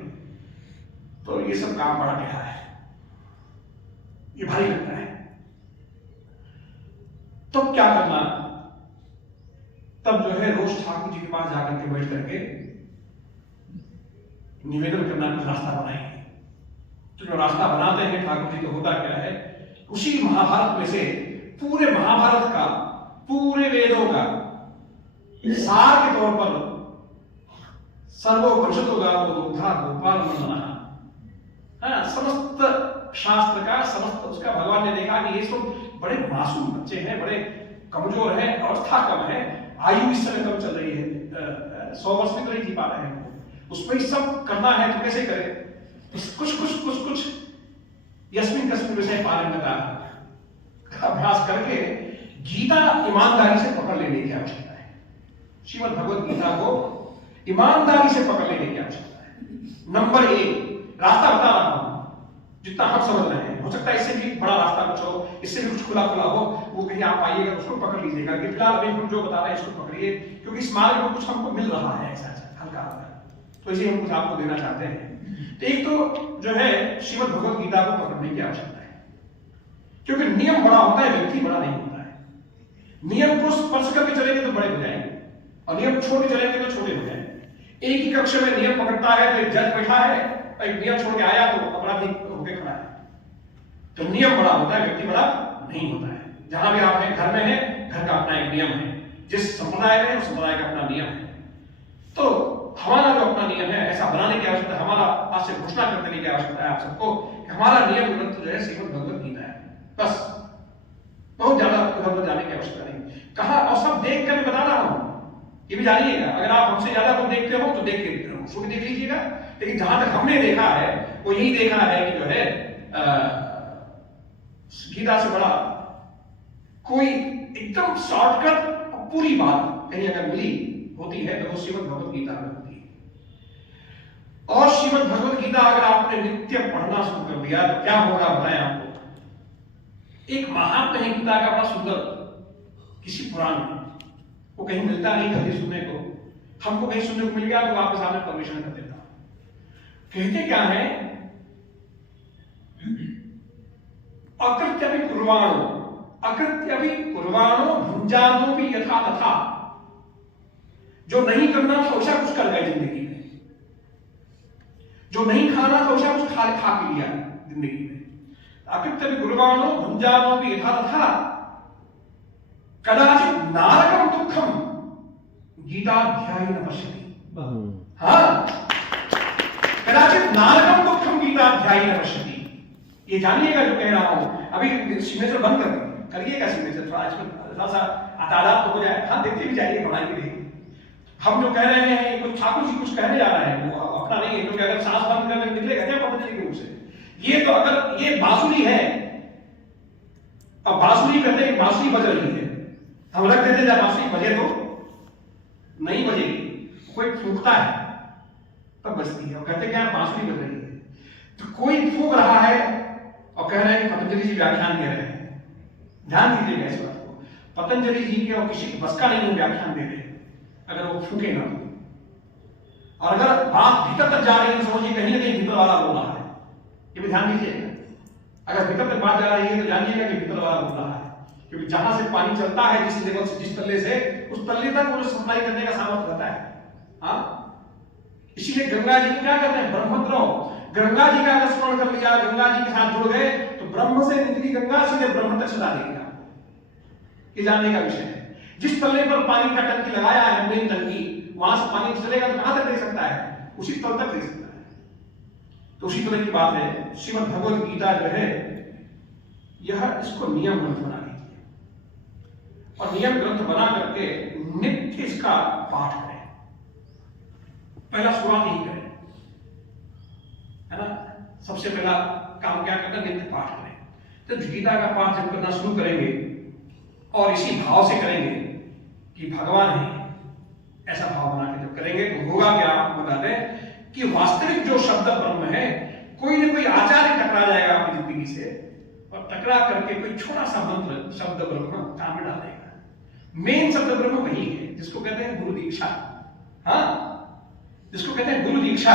तो ये सब काम बड़ा गया है, ये भारी लगता है। तो क्या करना? तब जो है रोज ठाकुर जी के पास जाकर के बैठ करके निवेदन करना, कुछ रास्ता बनाएंगे। तो जो रास्ता बनाते हैं ठाकुर जी, तो होता क्या है? उसी महाभारत में से पूरे महाभारत का, पूरे वेदों का सार के तौर पर सर्वोपनिषदों का उद्धार गोपाल मंदना, समस्त शास्त्र का, समस्त उसका भगवान ने देखा कि ये सब बड़े मासूम बच्चे हैं, बड़े कमजोर हैं, अवस्था कम है, आयु इस समय कम चल रही है, 100 वर्ष में तो नहीं जी पा रहे हैं, उसमें सब करना है तो कैसे करें? कुछ यस्मिन कस्मिन विषय पारंगता अभ्यास करके गीता ईमानदारी से पकड़ लेने की आवश्यकता है। श्रीमद् भगवद गीता को ईमानदारी से पकड़ लेने की आवश्यकता है। नंबर 1 रास्ता बता रहा हूं, जितना हम समझ रहे हैं, हो सकता है इससे भी बड़ा रास्ता कुछ हो, इससे भी कुछ खुला हो, वो कहीं आप पाइएगा उसको पकड़ लीजिएगा। कि फिलहाल अभी हम जो बता रहे हैं इसको पकड़िए, क्योंकि इस मार्ग में कुछ हमको मिल रहा है ऐसा हल्का हल्का, तो इसे हम कुछ आपको देना चाहते हैं। तो एक तो जो है श्रीमद् भगवद गीता को पकड़ने की आवश्यकता है, क्योंकि नियम बड़ा होता है, व्यक्ति बड़ा नहीं होता है। नियम को स्पर्श करके चलेंगे तो बड़े हो जाएंगे, और नियम छोड़ के चलेंगे तो छोटे हो जाएंगे। एक ही कक्ष में नियम पकड़ता है, तो एक जज बैठा है, एक नियम छोड़ के आया तो अपराधी होके खड़ा है। तो नियम बड़ा होता है, व्यक्ति बड़ा नहीं होता है। जहां भी आप हैं, घर में हैं, घर का अपना एक नियम है, जिस संप्रदाय में उस संप्रदाय का अपना नियम है। तो हमारा जो अपना नियम है ऐसा बनाने की आवश्यकता, हमारा आज से घोषणा कर देने की आवश्यकता है आप सबको कि हमारा नियम ग्रंथ जो है श्रीमद् भगवद गीता है। बस बहुत ज्यादा उधर जाने की आवश्यकता नहीं। कहा और सब देख कर मैं बता रहा हूं, ये भी जानिएगा, अगर आप हमसे ज्यादा कुछ देखते हो तो देख के उसको भी देख लीजिएगा, लेकिन जहां तक हमने देखा है वो यही देखा है कि जो है गीता से बड़ा कोई एकदम शॉर्टकट पूरी बात कहीं अगर मिली होती है तो वो श्रीमद् भगवद गीता में होती है। और श्रीमद् भगवद गीता अगर आपने नित्य पढ़ना शुरू कर दिया तो क्या होगा बताएं आपको। एक महात्मा है गीता का, बड़ा सुंदर, किसी पुराण में वो कहीं मिलता नहीं जल्दी सुनने को, हमको कहीं सुनने को मिल गया तो आपके सामने परमिशन कर देता। कहते क्या है, अकृत्यपि कुर्वाणो अकृत्यपि कुर्वाणो भुंजानो भी यथा तथा। जो नहीं करना था वैसा कुछ कर गए जिंदगी में, जो नहीं खाना था वैसा कुछ खा के लिया जिंदगी में। अकृत्यपि कुर्वाणो भुंजानो भी यथा तथा कदाचित नारकम दुखम गीताध्यायेन पश्यति। हाँ, कदाचित नारकम दुखम गीताध्यायेन पश्यति। ये जानिएगा जो कह रहा हूं। अभी सिग्नेचर बंद करिएगा, सिग्नेचर थोड़ा सा तादाद तो हो जाए। हाँ, देखते भी जाइए बनाई के लिए। हम जो कह रहे हैं कुछ ठाकुर जी कुछ कहने जा रहे हैं, वो अपना नहीं है, क्योंकि अगर सांस बंद करने निकलेगा क्या पतंजलि के मुंह से। ये तो अगर ये बांसुरी है, अब बांसुरी कहते हैं बांसुरी बज रही है, हम रख देते जब बांसुरी बजे तो नहीं बजेगी, कोई फूंकता है तब बजती है, और कहते क्या बांसुरी बज रही है। तो कोई फूंक रहा है और कह रहे हैं कि पतंजलि जी व्याख्यान दे रहे हैं। ध्यान दीजिएगा इस बात को, पतंजलि जी के और किसी बस का नहीं व्याख्यान दे रहे अगर वो फूके ना। और अगर बात भीतर तक जा रही है तो समझिए कहीं ना कहीं भीतर वाला बोल रहा है, ये भी ध्यान दीजिएगा। अगर भीतर तक बात जा रही है तो जानिएगा कि भीतर वाला बोल रहा है, क्योंकि जहां से पानी चलता है जिस लेवल से, जिस तल्ले से उस तल्ले तक वो सप्लाई करने का सामर्थ्य रहता है। हाँ, इसीलिए गंगा जी को क्या कहते हैं, ब्रह्मद्रो। गंगा जी का अगर स्मरण कर लिया, गंगा जी के साथ जुड़ गए तो ब्रह्म से निकली गंगा सीधे ब्रह्म तक सदा देगी। ये जानने का विषय है। जिस तल्ले पर पानी का टंकी लगाया है, मेन टंकी, वहां से पानी चलेगा तो कहां तक दे सकता है, उसी तल तक दे सकता है। तो उसी तरह की बात है, श्रीमद् भगवद गीता जो है यह इसको नियम ग्रंथ बना लीजिए, और नियम ग्रंथ बना करके नित्य इसका पाठ करें। पहला शुरुआत यही करें, है ना। सबसे पहला काम क्या करना, नित्य पाठ करें। तो गीता का पाठ जब करना शुरू करेंगे और इसी भाव से करेंगे कि भगवान है, ऐसा भाव बना के जब करेंगे तो होगा क्या, आपको बता दें कि वास्तविक जो शब्द ब्रह्म है, कोई ना कोई आचार्य टकरा जाएगा अपनी जिंदगी से, और टकरा करके कोई छोटा सा मंत्र शब्द ब्रह्म काम में डालेगा। मेन शब्द ब्रह्म वही है जिसको कहते हैं गुरु दीक्षा। हाँ, जिसको कहते हैं गुरु दीक्षा,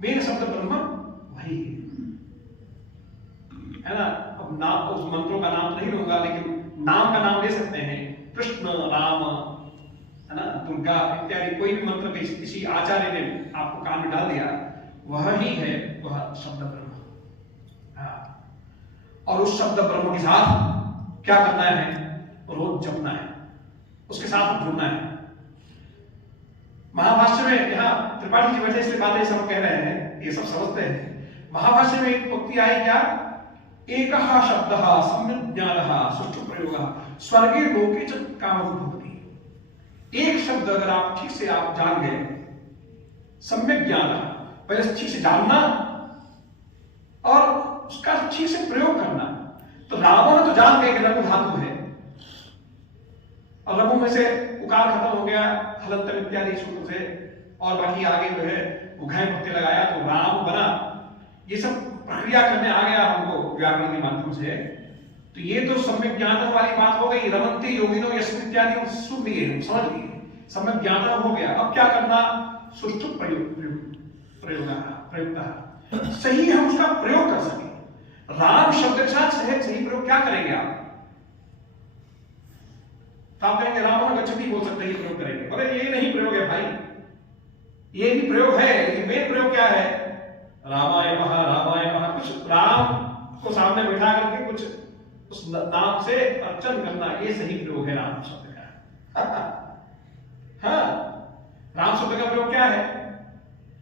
मेन शब्द ब्रह्म वही है ना। अब नाम, उस मंत्रों का नाम नहीं लूंगा, लेकिन नाम का नाम ले सकते हैं, कृष्ण, राम, है ना, दुर्गा इत्यादि। कोई भी मंत्र किसी आचार्य ने आपको कान में डाल दिया, वह ही है वह शब्द ब्रह्म। हाँ, और उस शब्द ब्रह्म के साथ क्या करना है, रोज जपना है, उसके साथ जुड़ना है। महाभाष्य में, यहाँ त्रिपाठी जी बैठे इसलिए बातें सब कह रहे हैं, ये सब समझते हैं। महाभाष्य में एक पंक्ति आई क्या, एकः शब्दः सम्यक् ज्ञानः सुष्ठु प्रयोगः स्वर्गे लोके च कामधुक्ति। एक शब्द अगर आप ठीक से आप जान गए, सम्यक् ज्ञान, पहले ठीक से जानना और उसका ठीक से प्रयोग करना। तो रावण तो जान गए कि रघु धातु है, और रघु में से उकार खत्म हो गया, हलंत इत्यादि सूत्र से, और बाकी आगे जो है उघाय प्रत्यय लगाया तो राम बना। ये सब प्रक्रिया करने आ गया हमको व्याकरण के माध्यम से। तो ये तो सम्यक ज्ञान वाली बात हो गई, रमन्ते योगिनो यस्मिन् इत्यादि सुन लिए, हम समझ लिए, सम्यक ज्ञान हो गया। अब क्या करना, सुष्ठु प्रयोग, सही हम उसका प्रयोग कर सके। राम शब्द के साथ सही प्रयोग क्या करेंगे आप? तो आप कहेंगे राम गच्छति बोल सकते, ही प्रयोग करेंगे। अरे ये नहीं प्रयोग है भाई, ये भी प्रयोग है, लेकिन मेन प्रयोग क्या है, रामाय नमः, रामाय नमः। कुछ राम को सामने बैठा करके कुछ उस नाम से अर्चन करना, ये सही प्रयोग है राम शब्द का। हाँ, राम शब्द का प्रयोग क्या है?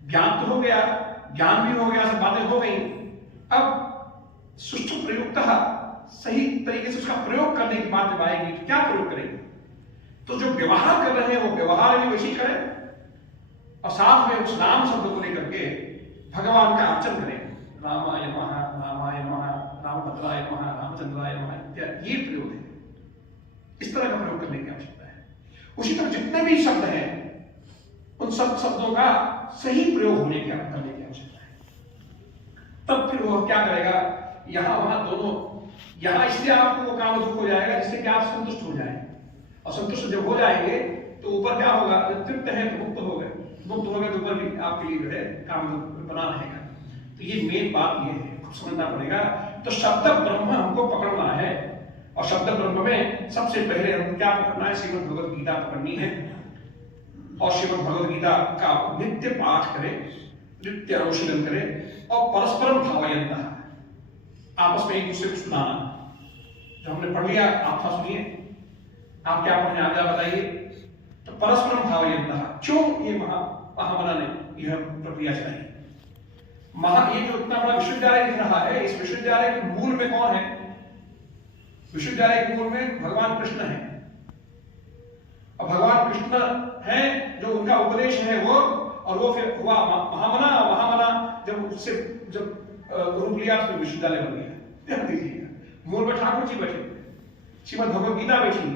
ज्ञान तो हो गया, ज्ञान भी हो गया, सब बातें हो गई। अब सुष्ठु प्रयुक्तः, सही तरीके से उसका प्रयोग करने की बात जब आएगी तो क्या प्रयोग करेंगे? तो जो व्यवहार कर रहे हैं वो व्यवहार भी वैसे करें, और साथ में उस राम शब्द को लेकर के भगवान का अर्चन करें। रामाय नमः, रामाय नमः, रामभद्राय नमः, रामचंद्राय नमः इत्यादि, ये प्रयोग है। इस तरह का प्रयोग करने की आवश्यकता है। उसी तरह जितने भी शब्द हैं उन सब शब्दों का सही प्रयोग होने की करने की आवश्यकता है। तब फिर वो क्या करेगा, यहां वहां दोनों, यहां इसलिए आपको वो काम दुख हो जाएगा जिससे कि आप संतुष्ट हो जाएंगे, और संतुष्ट जब हो जाएंगे तो ऊपर क्या होगा, तृप्त है तो मुक्त हो गए, मुक्त हो गए तो ऊपर भी आपके लिए जो है काम बना रहेगा। तो ये मेन बात ये है, कुछ समझना पड़ेगा। तो शब्द ब्रह्म हमको पकड़ना है, और शब्द ब्रह्म में सबसे पहले हम क्या पकड़ना है? श्रीमद् भगवद गीता पकड़नी है, और श्रीमद् भगवद गीता का नित्य पाठ करें, नित्य अनुशीलन करें, और परस्परम भावयन्तः, आपस में एक दूसरे को सुनाना। जो हमने पढ़ लिया आप था सुनिए, आप क्या पढ़ने आगे बताइए। तो परस्परम भावयन्तः, क्यों ये महामना ने यह प्रक्रिया चलाई? ये जो इतना बड़ा विश्वविद्यालय दिख रहा है, इस विश्वविद्यालय के मूल में कौन है? विश्वविद्यालय के मूल में भगवान कृष्ण है, और भगवान कृष्ण है जो उनका उपदेश है वो, और वो फिर हुआ महामना। महामना जब उससे जब रूप लिया तो विश्वविद्यालय बन गया। ध्यान दीजिएगा, मूल में ठाकुर जी बैठे, श्रीमद् भगवद गीता बैठी,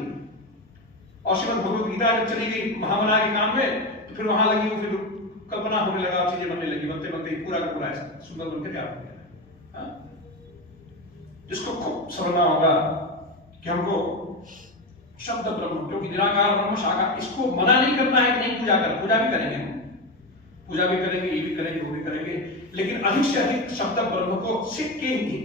और श्रीमद् भगवद गीता जब चली गई महामना के काम में, तो फिर वहां लगी वो, फिर कल्पना होने लगा, चीजें बनने लगी, बनते बनते पूरा का पूरा ऐसा सुंदर बनकर तैयार हो गया। जिसको खूब समझना होगा कि हमको शब्द ब्रह्म, क्योंकि निराकार ब्रह्म शाखा, इसको मना नहीं करना है कि नहीं पूजा कर, पूजा भी करेंगे हम, पूजा भी करेंगे, ये भी करेंगे, वो भी करेंगे, लेकिन अधिक से अधिक शब्द ब्रह्म को सीख के ही,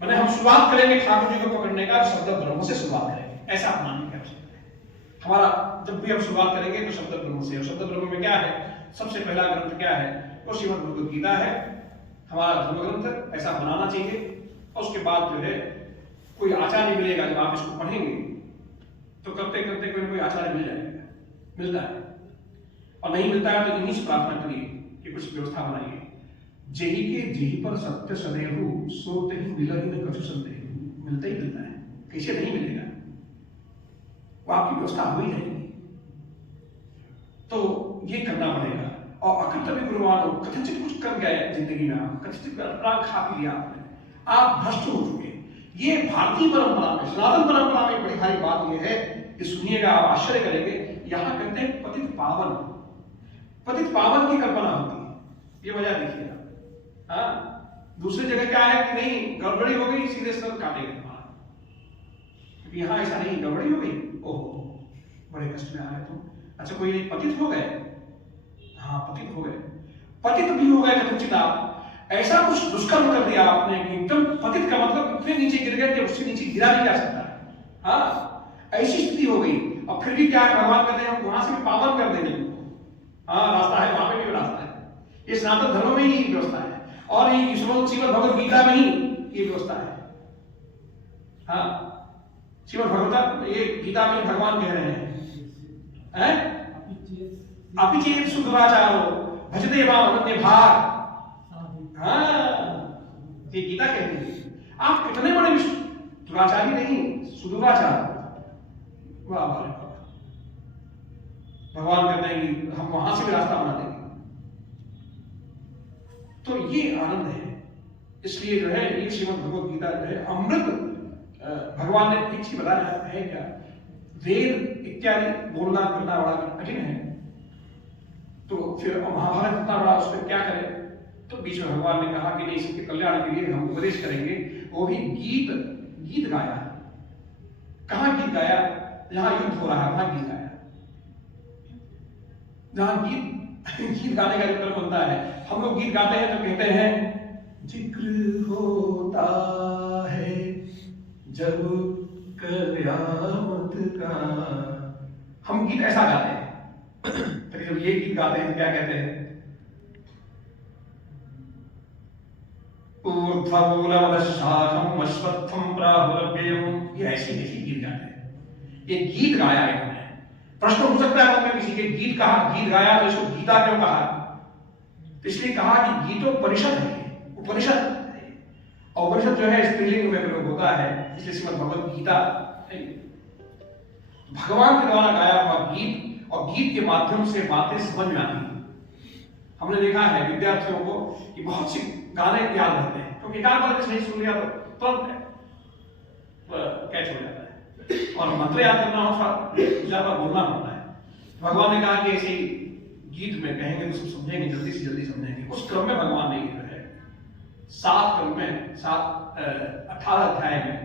मैंने हम शुरुआत करेंगे ठाकुर जी को पकड़ने का, शब्द ब्रह्म से शुरुआत करेंगे, ऐसा मानने की आवश्यकता है। हमारा जब भी हम शुरुआत करेंगे तो शब्द ब्रह्म से, और शब्द ब्रह्म में क्या है? सबसे पहला ग्रंथ क्या है? वो श्रीमद् भगवद गीता है, हमारा धर्म ग्रंथ, ऐसा बनाना चाहिए। और उसके बाद जो है कोई आचार्य मिलेगा, जब आप इसको पढ़ेंगे तो करते करते कोई ना कोई आचार्य मिल जाएगा, मिलता है, और नहीं मिलता है तो इन्हीं से प्रार्थना करिए कि कुछ व्यवस्था बनाइए। जेहि के जेहि पर सत्य सदैहु, सो तेहि मिलहि न कछु संदेहु। मिलता ही मिलता है, कैसे नहीं मिलेगा? वो आपकी व्यवस्था हो ही जाएगी। तो ये करना पड़ेगा। और अकृतव्य गुरुवान, कथित कुछ कर गए जिंदगी में, आप कथित खा पी लिया आपने, आप भ्रष्ट हो चुके। ये भारतीय परंपरा में, सनातन परंपरा में बड़ी सारी बात यह है कि सुनिएगा, आप आश्चर्य करेंगे। यहां कहते हैं पतित पावन, पतित पावन की कल्पना होती है। ये वजह देखिएगा। हाँ, दूसरी जगह क्या है कि नहीं, गड़बड़ी हो गई, सीधे सर काटेंगे हमारा। यहां ऐसा नहीं, गड़बड़ी हो गई, ओहो बड़े कष्ट में आ गए तुम। अच्छा, कोई पतित हो गए? हाँ, पतित हो गए, पतित भी हो गए कथित आप। ऐसा कुछ दुष्कर्म कर दिया आपने कि एकदम पतित का मतलब इतने नीचे गिर गए कि उससे नीचे गिरा नहीं जा सकता है। हाँ, ऐसी स्थिति हो गई। और फिर भी क्या है, भगवान कहते हैं हम वहां से भी पावन कर देंगे। हाँ, रास्ता है, वहां पे भी रास्ता है। ये सनातन धर्म में ही व्यवस्था है, और ये श्रीमद् भगवद गीता में ही ये व्यवस्था है। हाँ, श्रीमद् भगवत, ये गीता में भगवान कह रहे हैं, अपि चेत् सुदुराचारो भजते माम् अनन्य भाग। हाँ, ये गीता कहती है। आप कितने बड़े दुराचारी नहीं, सुदुराचार। वाह वाह, भगवान कहते हैं कि हम वहां से भी रास्ता बना देंगे। तो ये आनंद है। इसलिए जो है ये श्रीमद् भगवद गीता जो है अमृत। भगवान ने एक चीज बताया है क्या, वेद इत्यादि बोलना करना बड़ा कठिन है, तो फिर महाभारत इतना बड़ा, उस पर क्या करें? तो बीच में भगवान ने कहा कि नहीं, इसके कल्याण के लिए हम उपदेश करेंगे, वो भी गीत गाया। कहां गीत गाया? जहां युद्ध हो रहा है वहां गीत गाया। जहां गीत गाने का जो क्रम बनता है, हम लोग गीत गाते हैं तो कहते हैं जिक्र होता है जब कयामत का। हम गीत ऐसा गाते हैं। तो जब ये गीत गाते हैं क्या कहते हैं? ऊर्ध्वमूलमदशाखम् अश्वत्थम् प्राहुरव्ययम्। ये ऐसी गीत गाते हैं। ये गीत गाया इन्होंने। प्रश्न हो सकता है मन में किसी के, गीत गाया तो इसको गीता क्यों कहा? तो इसलिए कहा कि गीतोपनिषद है, उपनिषद है। और उपनिषद जो है स्त्रीलिंग में प्रयोग होता है, इसलिए श्रीमद् भगवद गीता है। भगवान के द्वारा गाया हुआ गीत, और गीत के माध्यम से बातें समझ में आती हैं। हमने देखा है विद्यार्थियों को कि बहुत सी गाने याद रहते हैं, क्योंकि एक बार सही सुन लिया तो तुरंत कैच हो जाता है। और मंत्र याद करना हो, ज्यादा बोलना होता है। भगवान ने कहा कि ऐसे ही गीत में कहेंगे तो सब समझेंगे, जल्दी से जल्दी समझेंगे। उस क्रम में भगवान ने ये है 7 क्रम में 18 अध्याय में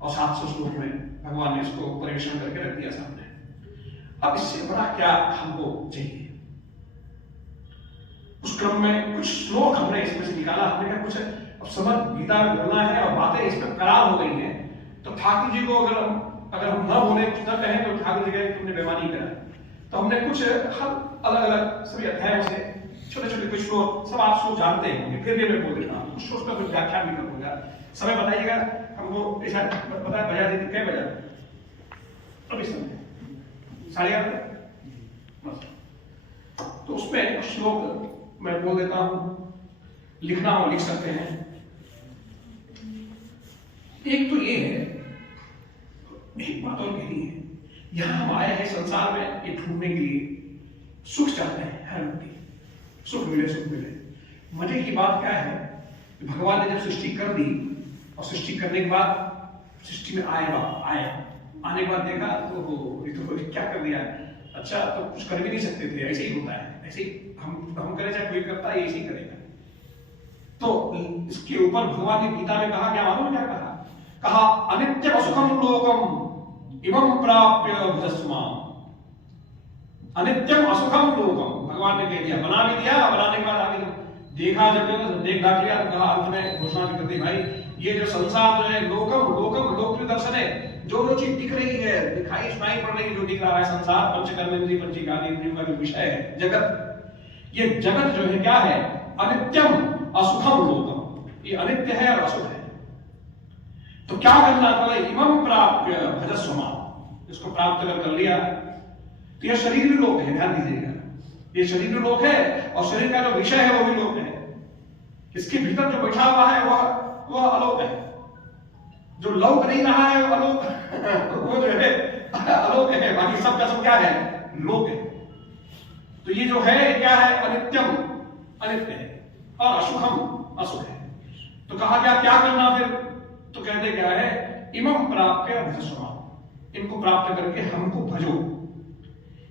और 700 श्लोक में भगवान ने इसको परिवेशन करके रख दिया सामने। अब इससे बड़ा क्या हमको चाहिए? उस क्रम में कुछ श्लोक हमने इसमें से निकाला। हमने कहा कुछ अब समझ गीता में बोलना है और बातें इसमें करार हो गई हैं, तो ठाकुर जी को अगर हम न बोले, कुछ न कहें, तो ठाकुर जी कहें तुमने बेईमानी करा। तो हमने कुछ हर अलग अलग सभी अध्यायों से छोटे छोटे कुछ श्लोक, सब आप श्लोक जानते हैं, फिर भी मैं बोल देता हूँ। कुछ श्लोक का कुछ व्याख्या भी करूंगा। समय बताइएगा हमको, ऐसा बताया बजा देती क्या बजा अभी समय 8:30। तो उसमें कुछ श्लोक मैं बोल देता हूं, लिखना हो लिख सकते हैं। एक तो ये है, एक बात और कहनी है, यहां हम आए हैं संसार में ये ढूंढने के लिए, सुख चाहते हैं हर व्यक्ति, सुख मिले सुख मिले। मजे की बात क्या है, भगवान ने जब सृष्टि कर दी और सृष्टि करने के बाद सृष्टि में आने के बाद देखा तो ये तो क्या कर दिया, अच्छा तो कुछ कर भी नहीं सकते थे, ऐसे ही होता है, ऐसे ही हम करें चाहे कोई करता है, ऐसे ही करेगा। तो इसके ऊपर भगवान ने गीता में कहा, क्या मालूम क्या कहा अनित्यम असुखम लोकम इमं प्राप्य भजस्व। अनित्यम असुखम लोकम भगवान ने कह दिया, बना भी दिया, बनाने के बाद आगे देखा, जब देख दाख लिया तो कहा अंत में घोषणा भी कर दी, भाई ये जो संसार जो है लोकम लोक दर्शन है, जो चीज दिख रही है, दिखाई सुनाई पड़ रही है, जो दिख रहा है संसार, पंचकर्मेंद्रिय पंचज्ञानेंद्रियों का जो विषय है जगत, ये जगत जो है क्या है, अनित्यम असुखम लोकम, ये अनित्य है और असुख है। तो क्या करना पड़े, इमं प्राप्य भजस्व, इसको प्राप्त कर लिया तो यह शरीर लोक है, ध्यान दीजिएगा, ये शरीर लोक है और शरीर का जो विषय है वो भी लोक है। इसके भीतर जो बैठा हुआ है वह अलोक है, जो लौक नहीं रहा है वो अलोक वो जो है अलोक है, बाकी सब का सब क्या है, लोक है। तो ये जो है क्या है, अनित्यम अनित्य है और असुखम असुख है। तो कहा क्या करना फिर, तो कहते क्या है, इमं प्राप्य भजस्व, इनको प्राप्त करके हमको भजो।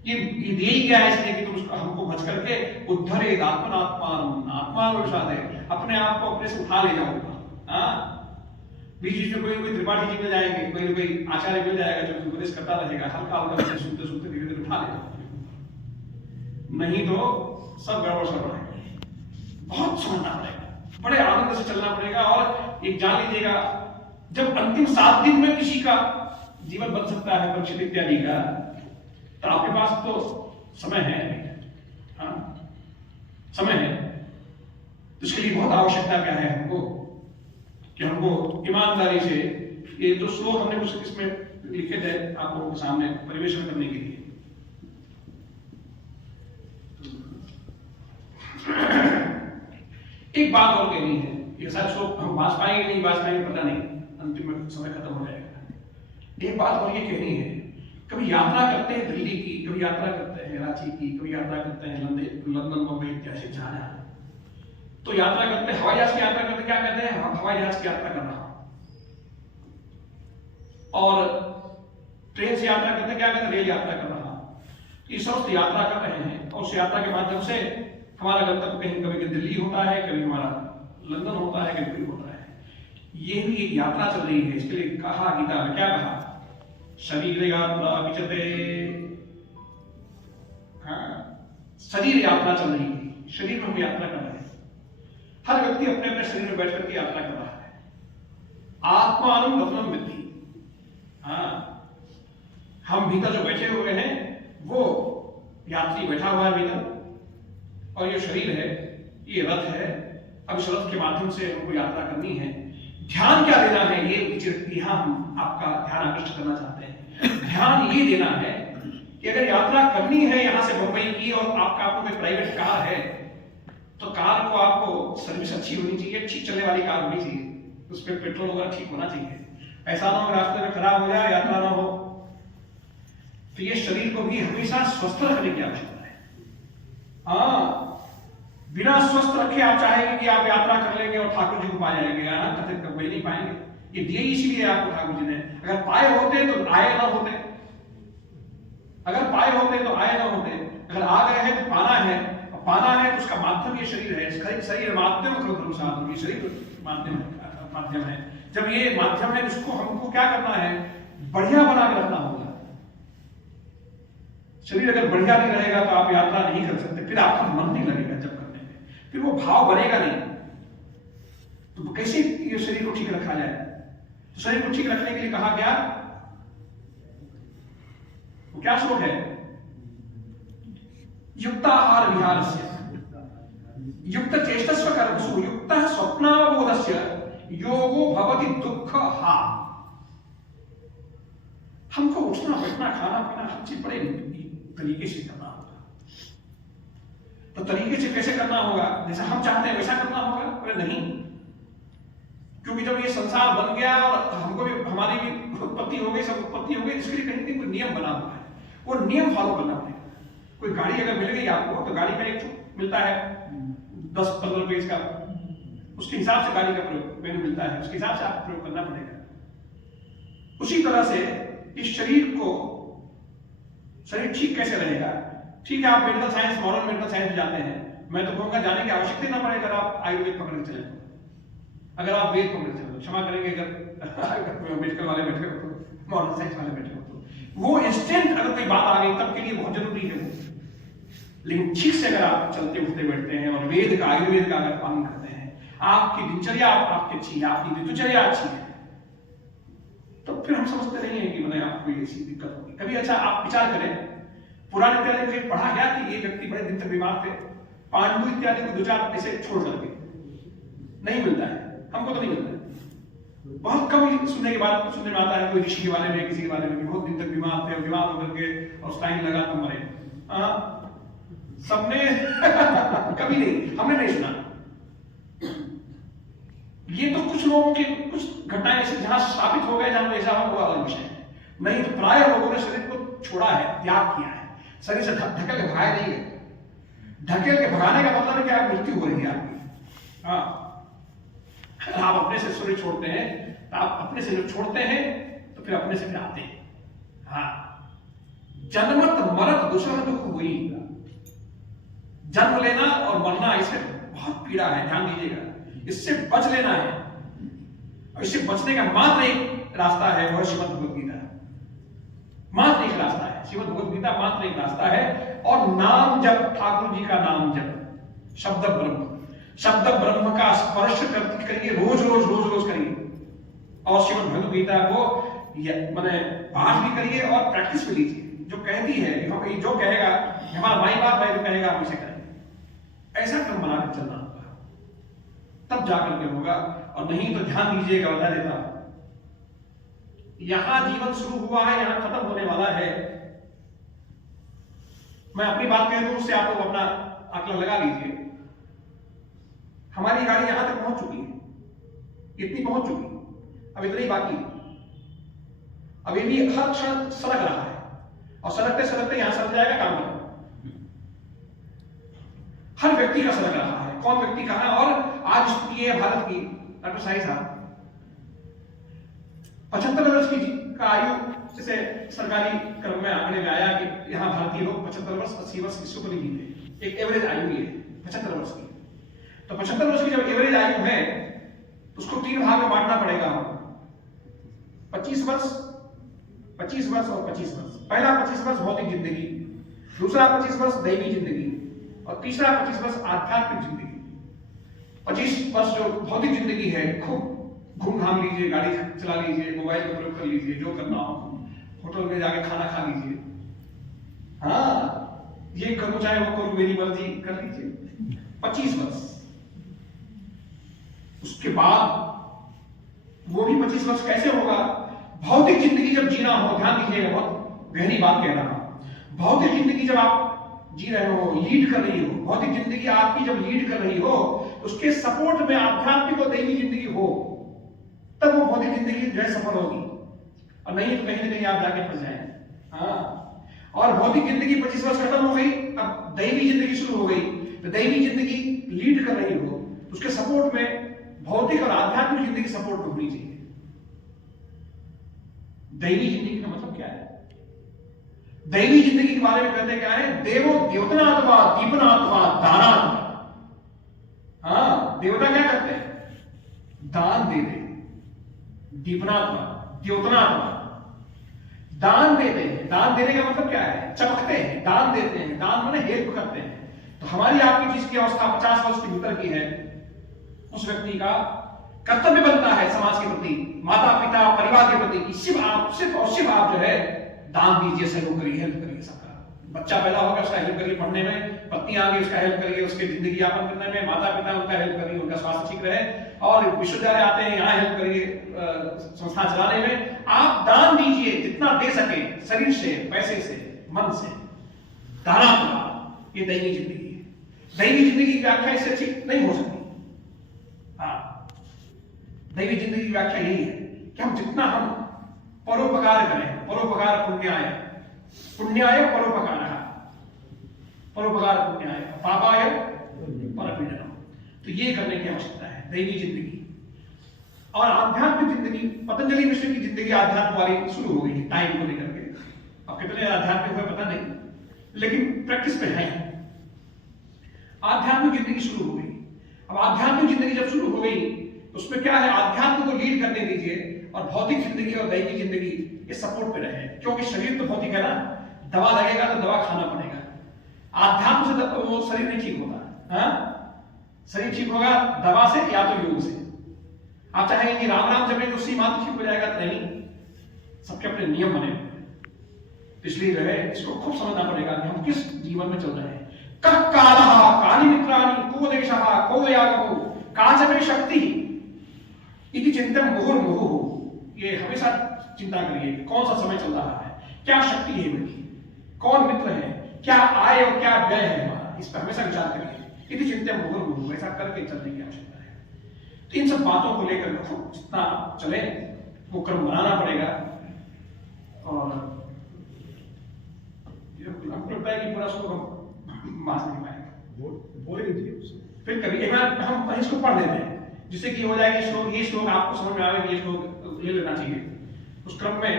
ये दे ही गया है इसलिए कि तुम हमको भज करके उद्धरेद आत्मान अपने आप को अपने से उठा ले जाओ। बीच में कोई त्रिपाठी जी मिल जाएंगे, कोई आचार्य मिल जाएगा जो उपदेश करता रहेगा, हल्का हल्का सुनते सुनते धीरे धीरे उठा ले जाओ, नहीं तो सब गड़बड़ सड़बड़ है। बहुत समझना पड़ेगा, बड़े आनंद से चलना पड़ेगा। और एक जान लीजिएगा, जब अंतिम 7 दिन में किसी का जीवन बन सकता है परीक्षित इत्यादि का, तो आपके पास तो समय है, हाँ समय है। तो इसके लिए बहुत आवश्यकता क्या है हमको, कि हमको ईमानदारी से ये जो श्लोक हमने कुछ इसमें लिखे थे आप लोगों के सामने परिवेशन करने के लिए। एक बात और कहनी है, ये सारे श्लोक हम बांच पाएंगे नहीं बांच पाएंगे पता नहीं, अंतिम में समय खत्म हो जाएगा। एक बात और ये कहनी है, कभी यात्रा करते हैं दिल्ली की, कभी यात्रा करते हैं रांची की, कभी यात्रा करते हैं लंदन मुंबई इत्यादि जहां, तो यात्रा करते हैं हवाई जहाज की यात्रा करते क्या कहते हैं, हम हवाई जहाज की यात्रा कर रहा हूं। और ट्रेन से यात्रा करते क्या कहते हैं, रेल यात्रा कर रहा हूं। इस वक्त यात्रा कर रहे हैं और उस यात्रा के माध्यम से हमारा गंतव्य कहीं कभी दिल्ली होता है, कभी हमारा लंदन होता है, कभी होता है। ये भी एक यात्रा चल रही है। इसके लिए कहा गीता में क्या कहा, शरीर यात्रा विचते, शरीर यात्रा चल रही है, शरीर में हम यात्रा कर रहे हैं। हर व्यक्ति अपने अपने शरीर में बैठ करके यात्रा कर रहा है। आत्मानं गमनं विद्धि, हम भीतर जो बैठे हुए हैं वो यात्री बैठा हुआ है भीतर, और ये शरीर है, ये रथ है, अब इस रथ के माध्यम से हमको यात्रा करनी है, ध्यान क्या देना है, ये यहाँ हम आपका ध्यान आकृष्ट करना चाहते हैं। ध्यान ये देना है कि अगर यात्रा करनी है यहाँ से मुंबई की और आपका आपको कोई प्राइवेट कार है, तो कार को आपको सर्विस अच्छी होनी चाहिए, अच्छी चलने वाली कार होनी चाहिए, उस पर पेट्रोल वगैरह ठीक होना चाहिए। ऐसा ना हो रास्ते में खराब हो जाए, यात्रा ना हो। तो ये शरीर को भी हमेशा स्वस्थ रखने की आवश्यकता है। हाँ, बिना स्वस्थ रखे आप चाहेंगे कि आप यात्रा कर लेंगे और ठाकुर जी को पा जाएंगे, कथित कर नहीं पाएंगे। ये दिए इसीलिए आपको ठाकुर जी ने, अगर पाए होते तो आए ना होते, अगर पाए होते तो आए ना होते, अगर आ गए हैं तो पाना है, और पाना है तो उसका माध्यम ये शरीर है। शरीर माध्यम साधन, ये शरीर माध्यम है। जब ये माध्यम है, इसको हमको क्या करना है, बढ़िया बना के रखना होगा। शरीर अगर बढ़िया नहीं रहेगा तो आप यात्रा नहीं कर सकते, फिर आपका मन नहीं लगेगा जब करने में, फिर वो भाव बनेगा नहीं। तो कैसे ये शरीर को ठीक रखा जाए? तो शरीर को ठीक रखने के लिए कहा गया, वो क्या श्लोक है, युक्ताहार विहारस्य युक्त चेष्टस्व कर्मसु युक्त स्वप्नावबोधस्य योगो भवति दुःख हा। हमको उठना बैठना खाना पीना हर चीज बड़े तरीके से करना होगा। तो तरीके से कैसे करना होगा? जैसा हम चाहते हैं वैसा करना होगा? अरे नहीं, क्योंकि जब ये संसार बन गया और हमको भी, हमारी भी उत्पत्ति हो गई, सब उत्पत्ति हो गई, इसके लिए कहीं कोई नियम बना हुआ है, वो नियम फॉलो करना पड़ेगा। कोई गाड़ी अगर मिल गई आपको, तो गाड़ी का एक मिलता है 10-15 पेज का, उसके हिसाब से गाड़ी का प्रयोग मेनू मिलता है, उसके हिसाब से आपको प्रयोग करना पड़ेगा। उसी तरह से इस शरीर को, शरीर ठीक कैसे रहेगा? ठीक है, आप medical science, modern medical science में जाते हैं, मैं तो कहूँगा जाने की आवश्यकता ना पड़े अगर आप आयुर्वेद पकड़ के चले, अगर आप वेद पकड़ के चले, क्षमा करेंगे अगर मेडिकल वाले बैठे हो तो, मॉडर्न साइंस वाले बैठे हो तो, वो इंस्टेंट अगर कोई बात आ गई तब के लिए बहुत जरूरी है वो। लेकिन ठीक से अगर आप चलते उठते बैठते हैं और वेद का, आयुर्वेद का अगर पालन करते हैं, आपकी दिनचर्या आपकी अच्छी है, आपकी ऋतुचर्या अच्छी है, तो फिर हम समझते नहीं है कि मैंने आपको ऐसी दिक्कत होगी कभी। अच्छा, आप विचार करें, पुराने इत्यादि में पढ़ा गया कि ये व्यक्ति बड़े दिन तक बीमार थे, पांडु इत्यादि को 2-4 पैसे छोड़ करके नहीं मिलता है, हमको तो नहीं मिलता है। बहुत कम सुनने के बाद सुनने में आता है कोई ऋषि के बारे में, किसी के बारे में, बहुत दिन तक बीमार थे, बीमार होकर के और टाइम लगा तो मरे। सबने कभी नहीं, हमने नहीं सुना। ये तो कुछ लोगों की कुछ घटनाएं ऐसे जहां साबित हो गए, जहां ऐसा हुआ, अलग विषय है। नहीं तो प्राय लोगों ने शरीर को छोड़ा है, त्याग किया है, शरीर से ढकेल के भगाया नहीं है। ढकेल के भगाने का मतलब है कि आप मृत्यु हो रही है आपकी। आप अपने से शरीर छोड़ते हैं, तो आप अपने से जब छोड़ते हैं तो फिर अपने से फिर आते हैं। हाँ, जन्मत मरत दूसरा दुख हुई, जन्म लेना और मरना, इससे बहुत पीड़ा है, ध्यान दीजिएगा। इससे बच लेना है, और इससे बचने का मात्र एक रास्ता है, वह श्रीमद् भगवद गीता। मात्र एक रास्ता है, श्रीमद् भगवद गीता मात्र एक रास्ता है। और नाम जप, ठाकुर जी का नाम जप, शब्द ब्रह्म, शब्द ब्रह्म का स्पर्श करिए, रोज रोज रोज रोज करिए। और श्रीमद् भगवद गीता को मैंने पाठ भी करिए और प्रैक्टिस भी लीजिए। जो कहती है, जो कहेगा, हमारा माई बाप है, जो कहेगा आप उसे करेंगे, ऐसा क्रम बनाकर चलना होगा, तब जाकर के होगा। और नहीं तो ध्यान दीजिएगा, बता देता हूं, यहां जीवन शुरू हुआ है, यहां खत्म होने वाला है। मैं अपनी बात कह दूं, उससे आप लोग अपना आंकड़ा लगा लीजिए। हमारी गाड़ी यहां तक पहुंच चुकी है, इतनी पहुंच चुकी है, अब इतना ही बाकी है। अब ये भी हर क्षण सड़क रहा है, और सड़कते सड़कते यहां सड़क जाएगा काम करना। हर व्यक्ति का सड़क रहा है, कौन व्यक्ति कहां है। और आज स्थिति है भारत की, डॉक्टर साई साहब 75 वर्ष की का आयु, जैसे सरकारी क्रम में आंकड़े में आया कि यहाँ भारतीय लोग 75 वर्ष 80 वर्ष इससे ऊपर ही जीते, एक एवरेज आयु है 75 वर्ष की। तो 75 वर्ष की जब एवरेज आयु है, तो उसको 3 भाग में बांटना पड़ेगा। 25 वर्ष और 25 वर्ष। पहला 25 वर्ष भौतिक जिंदगी, दूसरा 25 वर्ष दैवी जिंदगी, और तीसरा 25 वर्ष आध्यात्मिक जिंदगी। 25 वर्ष जो भौतिक जिंदगी है, खूब घूम घाम लीजिए, गाड़ी चला लीजिए, मोबाइल का प्रयोग कर लीजिए, जो करना हो, होटल में जाके खाना खा लीजिए, हाँ ये करूं चाहे वो करूं, मेरी मर्जी, कर लीजिए। 25 वर्ष उसके बाद वो भी 25 वर्ष कैसे होगा? भौतिक जिंदगी जब जीना हो, ध्यान दीजिएगा, बहुत गहरी बात कह रहा हूं। भौतिक जिंदगी जब आप जी रहे हो, लीड कर रही हो, भौतिक जिंदगी आपकी जब लीड कर रही हो, उसके सपोर्ट में आध्यात्मिक और दैवी जिंदगी हो, तब वो भौतिक जिंदगी जो है सफल होगी। और नहीं तो कहीं ना कहीं आप जाके फंस जाए। हाँ, और भौतिक जिंदगी 25 वर्ष खत्म हो गई, अब दैवी जिंदगी शुरू हो गई। तो दैवी जिंदगी लीड कर रही हो, उसके सपोर्ट में भौतिक और आध्यात्मिक जिंदगी सपोर्ट में होनी चाहिए। दैवी जिंदगी का मतलब क्या है? दैवी जिंदगी के बारे में कहते क्या है? देवो द्योतनात्मा दीपनात्मा दानात्मा। हाँ, देवता क्या करते हैं? दान दे दे। दीपनात्मा, द्योतनात्मा, दान देते हैं। दान देने का मतलब क्या है? चमकते हैं, दान देते हैं। दान माने हेल्प करते हैं। तो हमारी आपकी जिसकी अवस्था 50 वर्ष के भीतर की है, उस व्यक्ति का कर्तव्य बनता है समाज के प्रति, माता पिता परिवार के प्रति कि सिर्फ आप जो है दान दीजिए, सहयोग करिए, हेल्प करिए सबका। बच्चा पैदा होगा, उसका हेल्प करिए पढ़ने में, पत्नी आ गई उसका हेल्प करिए, उसके जिंदगी यापन करने में, माता पिता उनका हेल्प करिए, उनका स्वास्थ्य ठीक रहे। और विश्वविद्यालय आते हैं, यहाँ हेल्प करिए संस्था चलाने में। आप दान दीजिए जितना दे सके, शरीर से, पैसे से, मन से। दानात्मा, ये दैवी जिंदगी है। दैवी जिंदगी की व्याख्या इससे अच्छी नहीं हो सकती। हाँ, दैवी जिंदगी की व्याख्या यही है कि हम जितना हम परोपकार करें, परोपकार पुण्याय, पुण्याय परोपकार, परोपकार पुण्याय, पापाय परपीडनम। तो ये करने की आवश्यकता है, दैवी जिंदगी। और आध्यात्मिक जिंदगी, पतंजलि मिश्र की जिंदगी आध्यात्म वाली शुरू हो गई है टाइम को लेकर के। अब कितने आध्यात्मिक हुए पता नहीं, लेकिन प्रैक्टिस में है। आध्यात्मिक जिंदगी शुरू हो गई। अब आध्यात्मिक जिंदगी जब शुरू हो गई, उसमें क्या है? आध्यात्म को लीड करने दीजिए और भौतिक जिंदगी और दैवी जिंदगी ये सपोर्ट पे रहे। क्योंकि शरीर तो भौतिक है ना, दवा लगेगा तो दवा खाना पड़ेगा। आध्यात्म से वो शरीर नहीं ठीक होगा। हाँ, शरीर ठीक होगा दवा से या तो योग से। आप चाहेंगे कि राम राम जपेंगे उससे मात्र ठीक हो जाएगा, तो नहीं, सबके अपने नियम बने हुए। इसलिए जो है इसको खूब समझना पड़ेगा कि हम किस जीवन में चल रहे हैं। कः कालः कानि मित्राणि को देशः को यागो काचमे शक्ति इति चिंतन मुहुर्मुहुः। ये हमेशा चिंता करिए कौन सा समय चल रहा है, क्या शक्ति है मेरी, कौन मित्र है, क्या आय और क्या व्यय है हमारा, इस पर हमेशा विचार करिए। इति चिंतन मुहुर्मुहुः, ऐसा करके चलने की आवश्यकता है। तो इन सब बातों को लेकर खूब जितना चले वो क्रम बनाना पड़ेगा। और हमको लगता है कि पूरा उसको हम मास नहीं पाएंगे, बोल ही नहीं उसको। फिर कभी एक बार हम इसको पढ़ लेते हैं जिससे कि हो जाएगा श्लोक, ये श्लोक आपको समझ में आएगा, ये श्लोक ले लेना चाहिए। उस क्रम में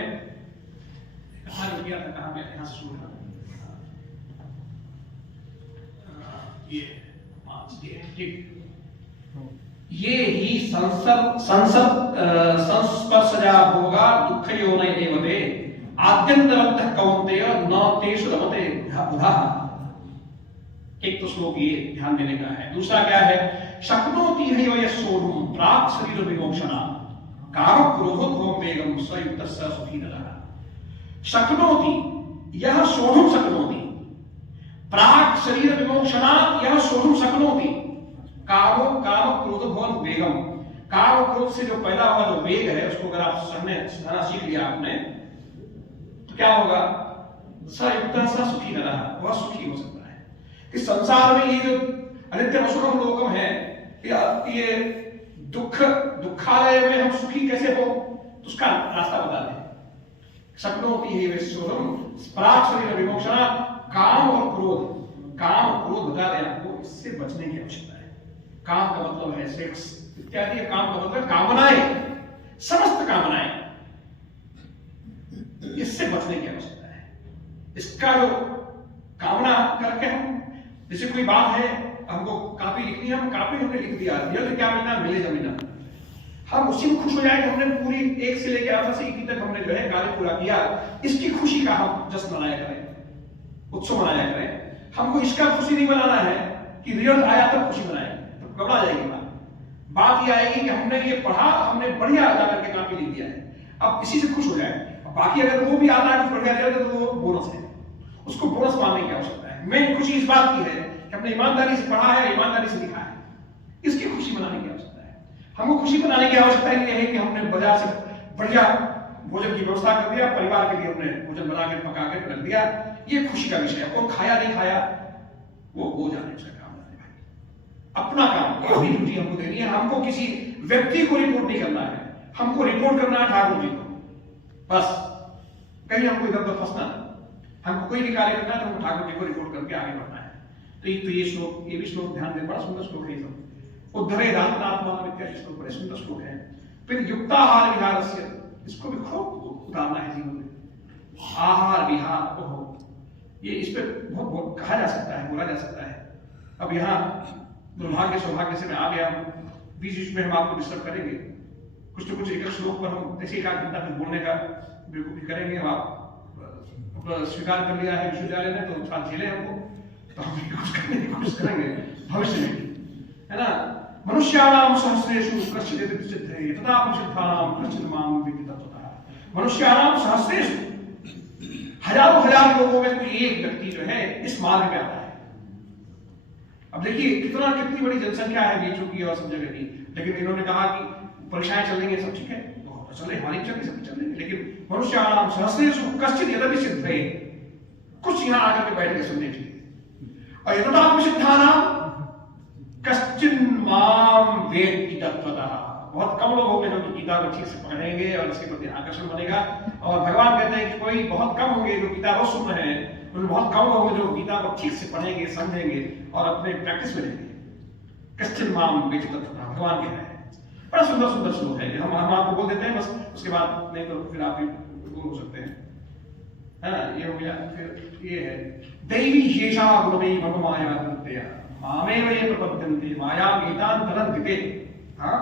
कहाँ किया था, कहाँ मैं यहाँ से शुरू था, ये ही संस्पर्शजा भोगा दुःख योनय देवते आद्यंतरन्तः कौन्तेय न तेषु रमते बुधः। एक तो श्लोक ये ध्यान देने का है। दूसरा क्या है? शक्नोति हैव यस्सोढुं प्राक् शरीर विमोक्षणा काम क्रोधोद्भवं वेगं स युक्तस्य सुखी नरः। शक्नोति यह सोढुं शक्नोति, प्राक् शरीर विमोक्षणात् यह सोढुं शक्नोति, कामो काम क्रोधोद्भवं वेगम। काम क्रोध से जो पैदा हुआ जो वेग है उसको अगर आप सहना सीख लिया आपने तो क्या होगा? स युक्तस्य सुखी नरः, वह सुखी हो सकता है। इस संसार में ये जो अनित्यम असुखम लोकम है, ये दुखालय में हम सुखी कैसे हो, तो उसका रास्ता बता दें। शक्नोति हैव यस्सोढुं प्राक् शरीर विमोक्षणात् काम और क्रोध, काम और क्रोध बता दें आपको, इससे बचने की आवश्यकता है। काम का मतलब है सेक्स इत्यादि, काम का मतलब कामनाएं, समस्त कामनाएं, इससे बचने की आवश्यकता है। इसका जो कामना करके हम, जैसे कोई बात है हमको कापी लिखनी है, हम कापी हमने लिख दिया, रिजल्ट क्या मिलना, मिले जमीना, हम उसी में खुश हो जाए कि हमने पूरी एक से लेकर आधा से ई तक हमने जो है कार्य पूरा किया। इसकी खुशी का हम जश्न मनाया करें, उत्सव मनाया करें। हमको इसका खुशी नहीं मनाना है कि रिजल्ट आया तब खुशी मनाएंगे, तो घबरा जाएगी बात ये आएगी कि हमने ये पढ़ा, हमने बढ़िया जाकर के काफी लिख दिया है, अब इसी से खुश हो जाए। बाकी अगर वो भी आता है कुछ बढ़िया रिजल्ट तो वो बोनस है, उसको बोनस मानने की आवश्यकता है। मेन खुशी इस बात की है कि हमने ईमानदारी से पढ़ा है, ईमानदारी से लिखा है, इसकी खुशी मनाने की आवश्यकता है। हमको खुशी बनाने की आवश्यकता ये है कि हमने बाजार से बढ़िया भोजन की व्यवस्था कर दिया, परिवार के लिए हमने भोजन बना के पका के रख दिया, ये खुशी का विषय है। कौन खाया नहीं खाया वो जाने उसका काम है भाई। अपना काम, अपनी ड्यूटी हमको देनी है। हमको किसी व्यक्ति को रिपोर्ट नहीं करना है, हमको रिपोर्ट करना है ठाकुर जी को। बस कहीं हमको इधर उधर फंसना है, हमको कोई भी कार्य करना है तो हमको ठाकुर जी को रिपोर्ट करके आगे बढ़ना है। तो ये श्लोक, ये भी श्लोक ध्यान दें, बड़ा सुंदर श्लोक है। उद्धरे रात्मात्मा इत्यादि श्लोक बड़े सुंदर श्लोक है। फिर युक्ताहार विहारस्य, इसको भी खूब उतारना है जीवन में। आहार विहार, ओहो, ये इस पर बहुत कहा जा सकता है, बोला जा सकता है। अब यहाँ दुर्भाग्य सौभाग्य से मैं आ गया हूँ, बीच बीच में हम आपको डिस्टर्ब करेंगे, कुछ तो कुछ एक श्लोक पर हम ऐसे एक आध घंटा फिर बोलने का बिल्कुल भी करेंगे। अब आप स्वीकार कर लिया है विश्वविद्यालय ने तो थोड़ा झेले हमको, तो हम कुछ करने की कोशिश करेंगे भविष्य में, है ना। मनुष्याणाम सहस्रेषु कश्चित् सिद्धे तथा प्रसिद्धानाम कश्चित् मां विद्धि तत्वतः। मनुष्याणाम सहस्रेषु, हजार लोगों में कोई एक व्यक्ति जो है इस मार्ग में आता है। अब देखिए कितनी बड़ी जनसंख्या है बीचों की और सब जगह की, लेकिन इन्होंने कहा कि परीक्षाएं चल रही है, सब ठीक है, तो चल रही, हमारी चल रही, सब चल रही, लेकिन मनुष्याणाम सहस्रेषु कश्चित् यदपि सिद्धे, कुछ यहाँ आकर के बैठ के सुनने चाहिए। और यथा प्रसिद्धानाम कश्चित् मां वेत्ति तत्वतः, बहुत कम लोग होंगे जो गीता को ठीक से पढ़ेंगे और इसके प्रति आकर्षण बनेगा। और भगवान कहते हैं कि कोई बहुत कम होंगे जो गीता को सुन रहे हैं, उनमें बहुत कम होंगे जो गीता को ठीक से पढ़ेंगे, समझेंगे और अपने प्रैक्टिस में लेंगे। कश्चित् मां वेत्ति तत्वतः, भगवान कह रहे हैं। बड़ा सुंदर सुंदर श्लोक है, हम आपको बोल देते हैं बस, उसके बाद नहीं तो फिर आप भी बोल हो सकते हैं। हाँ, ये हो गया। फिर ये है दैवी शेषा गुणमयी मम माया विद्या मामेव ये प्रपद्यन्ते माया गीतान तरन्ति। हाँ,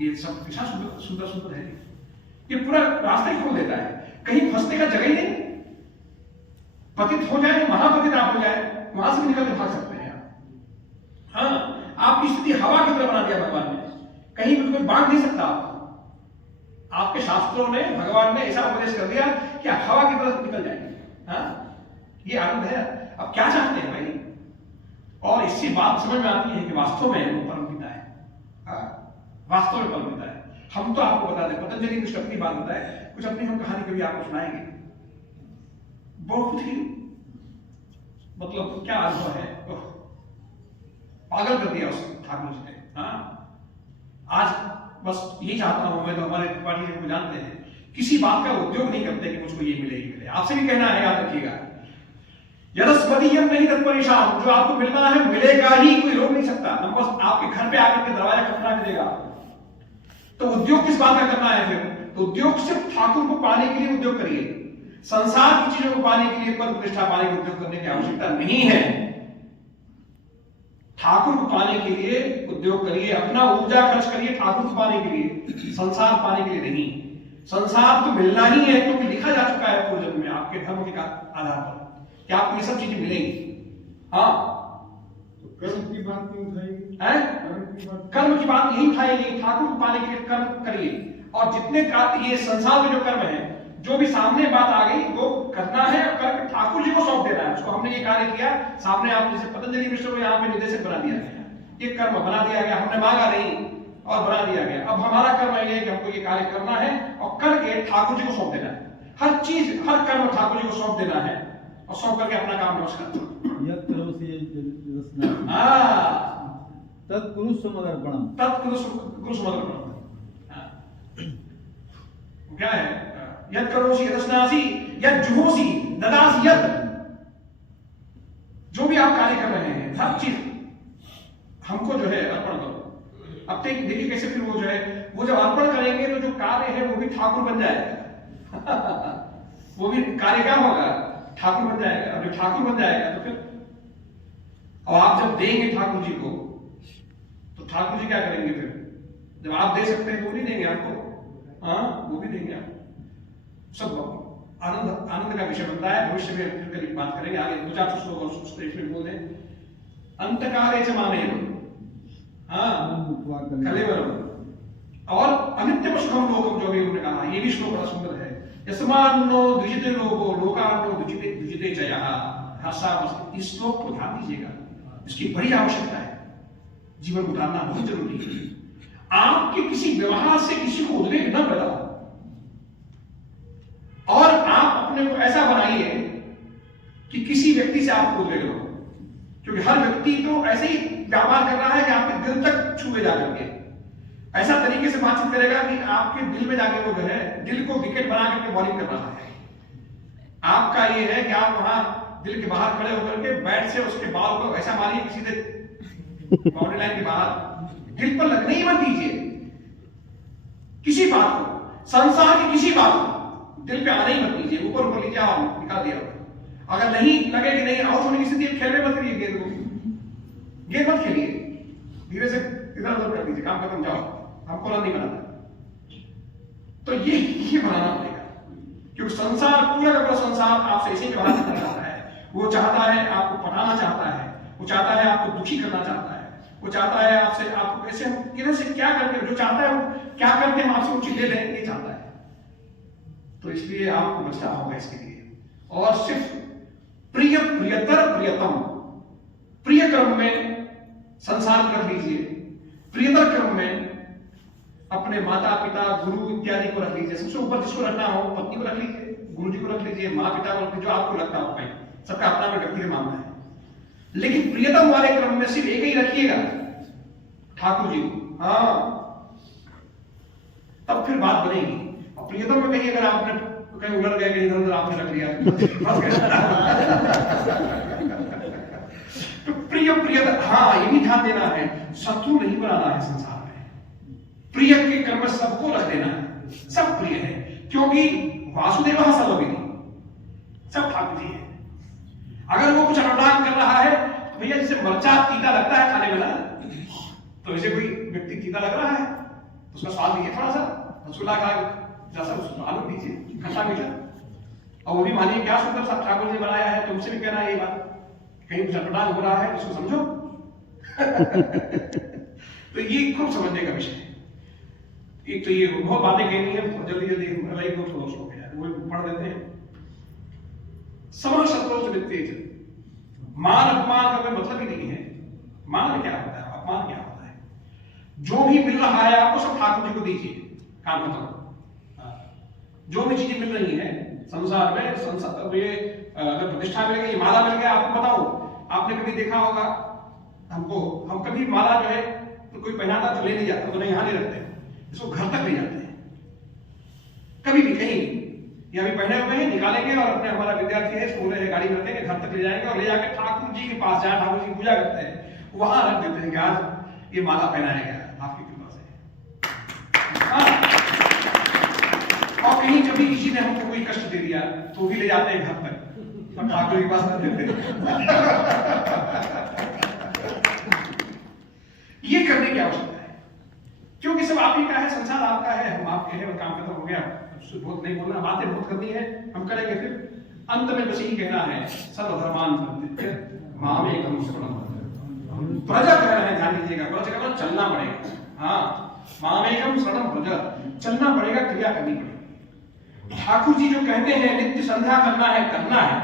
ये सब कितना सुंदर सुंदर सुंदर है। ये पूरा रास्ता ही खोल देता है, कहीं फंसने का जगह ही नहीं। पतित हो जाए, महापतित आप हो जाए, वहां से भी निकल के भाग सकते हैं आप। हाँ, आपकी स्थिति हवा की तरह बना दिया भगवान ने, कहीं भी कोई बांध नहीं सकता आपको। आपके शास्त्रों ने, भगवान ने ऐसा उपदेश कर दिया कि आप हवा की तरह निकल जाएंगे। हाँ, ये आनंद है। अब क्या चाहते हैं भाई? और इससे बात समझ में आती है कि वास्तव में वो परम पिता है। हाँ, वास्तव में परम पिता है। हम तो आपको बता दें, पतंजलि कुछ अपनी बात बताए, कुछ अपनी हम कहानी कभी आपको सुनाएंगे। बहुत ही मतलब क्या अनुभव है, पागल कर दिया उस ठाकुर जी ने। हाँ, आज बस यही चाहता हूं मैं, तो हमारे त्रिपाठी को जानते हैं, किसी बात का उद्योग नहीं करते कि मुझको ये मिले ही मिले। आपसे भी कहना है, याद रखिएगा, यदस्मदीयम नहीं तत्परेशान, जो आपको मिलना है मिलेगा ही, कोई रोक नहीं सकता। हम बस आपके घर पे आकर के दरवाजा खटखटा के देगा। तो उद्योग किस बात का करना है फिर? तो उद्योग सिर्फ ठाकुर को पाने के लिए उद्योग करिए, संसार की चीजों को पाने के लिए, पद प्रतिष्ठा पाने के उद्योग करने की आवश्यकता नहीं है। ठाकुर को पाने के लिए उद्योग करिए, अपना ऊर्जा खर्च करिए ठाकुर को पाने के लिए, संसार पाने के लिए नहीं। संसार तो मिलना ही है, क्योंकि लिखा जा चुका है पूर्वजन्म में आपके धर्म के आधार पर कि आपको ये सब चीजें मिलेंगी। हाँ, तो कर्म की बात क्यों उठाएगी? कर्म की बात यही उठाएगी, ठाकुर को पाने के लिए कर्म करिए। और जितने ये संसार में जो कर्म है, जो भी सामने बात आ गई वो करना है, और करके ठाकुर जी को सौंप देना है। उसको हमने ये कार्य किया, सामने आप जैसे पतंजलि मिश्र को यहाँ पे निर्देशक बना दिया गया, ये कर्म बना दिया गया, हमने मांगा नहीं और बना दिया गया। अब हमारा कर्म ये है कि हमको ये कार्य करना है और करके ठाकुर जी को सौंप देना है। हर चीज, हर कर्म ठाकुर जी को सौंप देना है और सौंप करके अपना काम नमस्कार तत्कुरु समर्पणम, तत्कुरु समर्पणम। क्या है? यत् करोसि यदस्नासि यत् जुहोसि ददासि यत्, जो भी आप कार्य कर रहे हैं हर चीज हमको जो है अर्पण करो। अब तक देखिए कैसे फिर वो जो है, वो जब अर्पण करेंगे तो जो कार्य है वो भी ठाकुर बन जाएगा। वो भी कार्य क्या होगा? ठाकुर बन जाएगा। अब जब ठाकुर बन जाएगा तो फिर, और आप जब देंगे ठाकुर जी को, तो ठाकुर जी क्या करेंगे फिर? जब आप दे सकते हैं तो वो नहीं देंगे आपको, हाँ वो भी देंगे आपको। सब आनंद आनंद का विषय बनता है। भविष्य में फिर करीब बात करेंगे आगे, 2-4 श्लोक और स्टेटमेंट बोल दें। अंतकाले च मामेव, हाँ कलेवरम, और अनित्यम सुखम लोकम, जो भी उन्होंने कहा, ये भी श्लोक बड़ा सुंदर है। यस्मान्नो द्विजिते लोको लोकान्नो द्विजिते चयः, इस श्लोक को ध्यान दीजिएगा, इसकी बड़ी आवश्यकता है, जीवन उतारना बहुत जरूरी है। आपके किसी व्यवहार से किसी को उद्वेग न पैदा हो, और आप अपने को ऐसा बनाइए कि किसी व्यक्ति से आपको उद्वेग न हो, क्योंकि हर व्यक्ति तो ऐसे ही व्यापार कर रहा है कि आपके दिल तक छुए जाकर के ऐसा तरीके से बातचीत करेगा कि आपके दिल में जाके वो जो है दिल को विकेट बना करके बॉलिंग कर रहा है। आपका ये है कि आप वहां दिल के बाहर खड़े होकर के बैट से उसके बॉल को ऐसा मारिए कि सीधे बाउंड्री लाइन के बाहर, दिल पर लगने ही मत दीजिए किसी बात को, संसार की किसी बात को दिल पे आने ही मत दीजिए, ऊपर ऊपर लीजिए और निकाल दिया। अगर नहीं लगे कि नहीं आउट होने की स्थिति, खेल में मत करिए, गेंद को गेंद मत खेलिए, धीरे से इधर उधर कर दीजिए, काम खत्म, जाओ, हमको रन नहीं बनाना। तो ये बनाना पड़ेगा, क्योंकि संसार पूरा का पूरा संसार आपसे ऐसे व्यवहार करना चाहता है। वो चाहता है आपको पटाना चाहता है, वो चाहता है आपको दुखी करना चाहता है, वो चाहता है आपसे आपको कैसे हम किधर से क्या करके, जो चाहता है वो क्या करके हम आपसे वो चीज ले लें, ये चाहता है। तो इसलिए आपको बचना होगा इसके लिए, और सिर्फ प्रिय प्रियतर प्रियतम, प्रिय क्रम में संसार कर लीजिए, प्रियतर क्रम में अपने माता पिता गुरु इत्यादि को रख लीजिए। सबसे ऊपर जिसको रखना हो, पत्नी को रख लीजिए, गुरु जी को रख लीजिए, माँ पिता को रख लीजिए, जो आपको लगता हो। भाई सबका अपना व्यक्तिगत मामला है, लेकिन प्रियतम वाले क्रम में सिर्फ एक ही रखिएगा, ठाकुर जी को। हाँ, तब फिर बात बनेगी। और प्रियतम में कहीं अगर आपने कहीं उलट गए, कहीं इधर उधर आपने रख लिया तो प्रिय प्रियतर, हाँ ये भी ध्यान देना है, शत्रु नहीं बनाना है संसार में, प्रिय के क्रम में सबको रख देना है, सब प्रिय है, क्योंकि वासुदेव सर्वविधि, सब ठाकुर जी है। अगर वो कुछ अनुराग कर रहा है तो भैया जैसे मरचा तीता लगता है खाने में ना, तो ऐसे कोई व्यक्ति तीता लग रहा है तो उसका स्वाद लीजिए, थोड़ा सा रसगुल्ला का जैसा उसको आलू दीजिए, खट्टा मीठा, और वो भी मानिए क्या सुंदर सा ठाकुर जी बनाया है, तुमसे भी कहना है ये बात, कहीं कुछ अनुराग हो रहा है उसको समझो तो ये खूब समझने का विषय है। एक तो ये बहुत बातें कहनी है, जल्दी जल्दी लाइक को थोड़ा स्लो है, वो पढ़ देते हैं। समर शत्रुओं से मिलते, मान अपमान का कोई मतलब ही नहीं है। मान क्या होता है, अपमान क्या होता है? जो भी मिल रहा है आपको सब ठाकुर जी को दीजिए, काम खत्म। जो भी चीजें मिल रही है संसार में, संसार ये अगर प्रतिष्ठा मिल गई, माला मिल गया, आपको बताओ, आपने कभी देखा होगा हमको, हम कभी माला जो है तो कोई पहनाता तो ले नहीं जाता, तो नहीं यहाँ नहीं रखते, इसको घर तक ले जाते हैं, कभी भी कहीं ये अभी पहने हुए हैं, निकालेंगे और अपने हमारा विद्यार्थी है, स्कूल है, गाड़ी में रखेंगे, घर तक ले जाएंगे और ले जाकर ठाकुर जी के पास, जहाँ ठाकुर जी पूजा करते हैं वहां रख देते हैं कि आज ये माला पहनाया गया आपकी कृपा से। और कहीं कभी किसी ने हमको कोई कष्ट दे दिया तो भी ले जाते हैं घर तक और ठाकुर के पास रख देते हैं। ये करने की आवश्यकता है, क्योंकि सब आप ही का है, संसार आपका है, हम आपके हैं और काम खत्म हो गया। बहुत नहीं बोलना, बातें बहुत करनी है, हम करेंगे। फिर अंत में बस यही कहना है, सर्वधर्मान मामेकं शरणं व्रज। प्रजा कह रहे हैं, ध्यान दीजिएगा, प्रजा का मतलब चलना पड़ेगा। हाँ, मामेकं शरणं व्रज, चलना पड़ेगा, क्रिया करनी पड़ेगी। ठाकुर जी जो कहते हैं नित्य संध्या करना है,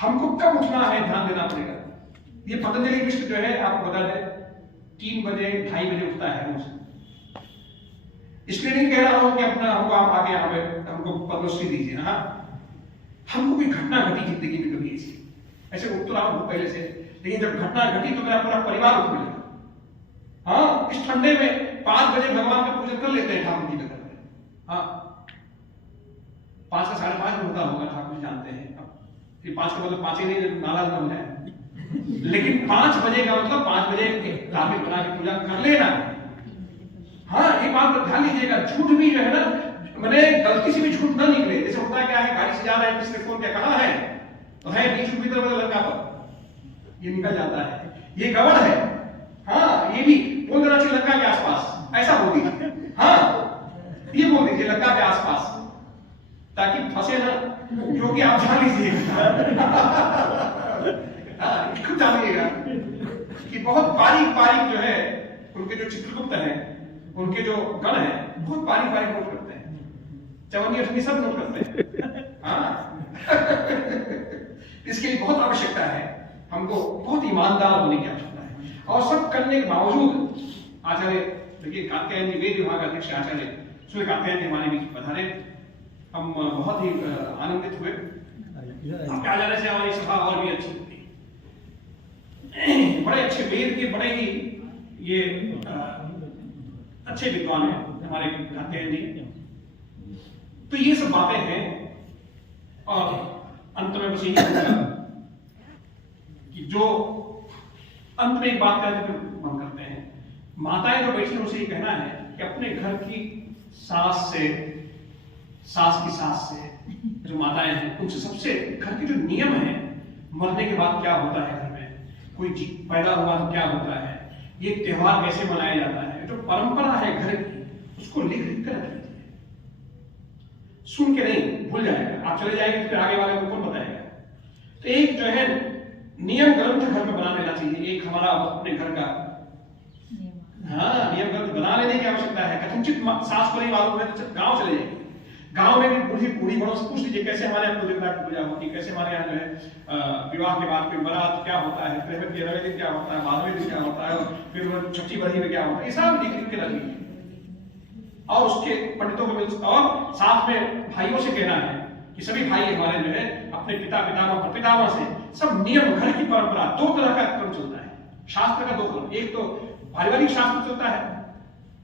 हमको कब उठना है ध्यान देना पड़ेगा। ये पतंजलि मिश्र जो है आपको बता दें 3 बजे 2:30 बजे उठता है रोज। इसलिए नहीं कह रहा हूं कि अपना हमको आप आगे यहाँ पे हमको पद्मश्री दीजिए। हाँ, हमको कोई घटना घटी जिंदगी में कभी ऐसी, ऐसे उठ तो रहा हूं पहले से, लेकिन जब घटना घटी तो मेरा पूरा परिवार उठ मिलेगा। हाँ, इस ठंडे में 5 बजे भगवान का पूजन कर लेते हैं ठाकुर जी के घर में। हाँ, 5 का 5:30 होता होगा, ठाकुर जी जानते हैं। 5 का मतलब 5 ही नहीं, नाराज ना हो जाए, लेकिन 5 बजे का मतलब 5 बजे ताबीर बना के पूजा कर लेना। हाँ, ये बात ध्यान लीजिएगा, झूठ भी जो है ना, मैंने गलती से भी झूठ ना निकले। जैसे होता है क्या है, गाड़ी से जा रहे हैं, किसने फोन किया, कहाँ है, तो है 20 किलोमीटर लंका पर, ये निकल जाता है, ये गड़बड़ है। हाँ, ये भी बोल देना चाहिए लंका के आसपास, ऐसा बोल दीजिए। हाँ, ये बोल दीजिए लंका के आसपास, ताकि फंसे ना, क्योंकि आप जान लीजिएगा खुद जानिएगा कि बहुत बारीक बारीक जो है उनके जो चित्रगुप्त हैं, उनके जो गण हैं, बहुत बारीक बारीक नोट करते हैं, 54 8 सब नोट करते हैं। हाँ इसके लिए बहुत आवश्यकता है, हमको बहुत ईमानदार होने की आवश्यकता है। और सब करने के बावजूद आचार्य देखिए कात्यायन जी वेद विभाग अध्यक्ष आचार्य सूर्य कात्यायन जी हमारे बीच पधारे। हम बहुत ही आनंदित हुए। आपके आ जाने से हमारी सभा और भी अच्छी होती। बड़े अच्छे वेद के बड़े ही ये अच्छे विद्वान हैं हमारे कात्यायन जी। तो ये सब बातें हैं और अंत में बस यही होगा कि जो अंत में एक बात करने पर मन करते हैं, माताएं जो बैठी उनसे ये कहना है कि अपने घर की सास की सास से जो माताएं हैं उनसे सबसे घर के जो नियम है, मरने के बाद क्या होता है, घर में कोई पैदा हुआ तो क्या होता है, ये त्योहार कैसे मनाया जाता है, जो परंपरा है घर की, उसको लिख कर रख लीजिए। सुन के नहीं भूल जाएगा, आप चले जाएंगे तो फिर आगे वाले को कौन बताएगा। तो एक जो है नियम ग्रंथ घर में बना लेना चाहिए। एक हमारा अपने घर का नियम ग्रंथ बना लेने की आवश्यकता है। कथनचित सास को नहीं मालूम है तो गांव चले जाइए, गांव में भी बूढ़ी बड़ों से पूछ लीजिए कैसे हमारे यहाँ देवता की पूजा होती है, कैसे हमारे यहाँ जो है विवाह के बाद फिर बारात क्या होता है, फिर 13वें दिन क्या होता है, 12वें दिन क्या होता है, फिर छठी बरही में क्या होता है, ये सब लिख के रख लीजिए। और उसके पंडितों को मिल और साथ में भाइयों से कहना है कि सभी भाई हमारे जो है अपने पिता पितामह से सब नियम घर की परंपरा, दो तरह का क्रम चलता है शास्त्र का, दो क्रम, एक तो पारिवारिक शास्त्र चलता है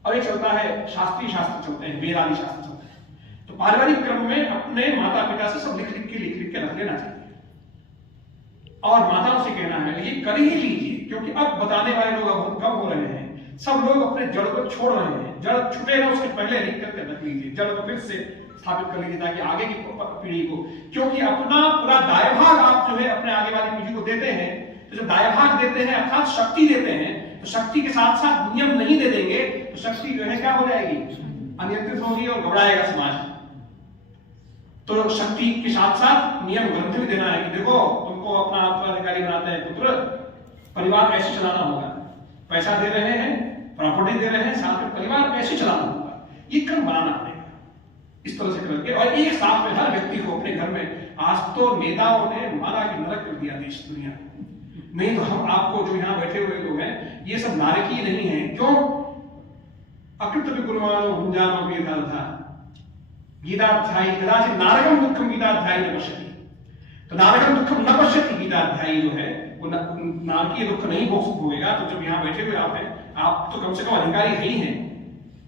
और एक चलता है शास्त्रीय शास्त्र चलते हैं, वेद आदि शास्त्र चलते हैं। तो पारिवारिक क्रम में अपने माता पिता से सब लिख के रख लेना चाहिए और माताओं से कहना है ये कर ही लीजिए, क्योंकि अब बताने वाले लोग बहुत कम हो रहे हैं। सब लोग अपने जड़ को छोड़ रहे हैं, जड़ छुटे ना उसके पहले लिख करके रख लीजिए, जड़ को फिर से स्थापित कर लीजिए ताकि आगे की पीढ़ी को, क्योंकि अपना पूरा दायभाग आप जो है अपने आगे वाली पीढ़ी को देते हैं। तो जब दायभाग देते हैं अर्थात शक्ति देते हैं, तो शक्ति के साथ साथ नियम नहीं दे देंगे तो शक्ति जो है क्या हो जाएगी, अनियंत्रित होगी और घबराएगा समाज। तो शक्ति के साथ साथ नियम ग्रंथ भी देना है कि देखो तुमको अपना उत्तराधिकारी बनाते हैं पुत्र, परिवार कैसे चलाना होगा, पैसा दे रहे हैं, प्रॉपर्टी दे रहे हैं, साथ में परिवार कैसे चलाना होगा, ये क्रम बनाना पड़ेगा। इस तरह से करके और एक साथ में हर व्यक्ति को अपने घर में, आज तो नेताओं ने माना कि नरक कर दिया देश दुनिया, नहीं तो हम आपको जो यहाँ बैठे हुए लोग हैं ये सब नारकीय नहीं है। क्यों? अकृत विकुर्मानो भुंजानो वेदार्था गीताध्यायी कदाचित नारकम दुखम गीताध्यायी न पश्यति। तो नारकम दुखम न पश्यति गीताध्यायी जो है वो नारकीय दुख नहीं भोगेगा। तो जब यहाँ बैठे हुए आप हैं, आप तो कम से कम अधिकारी ही हैं,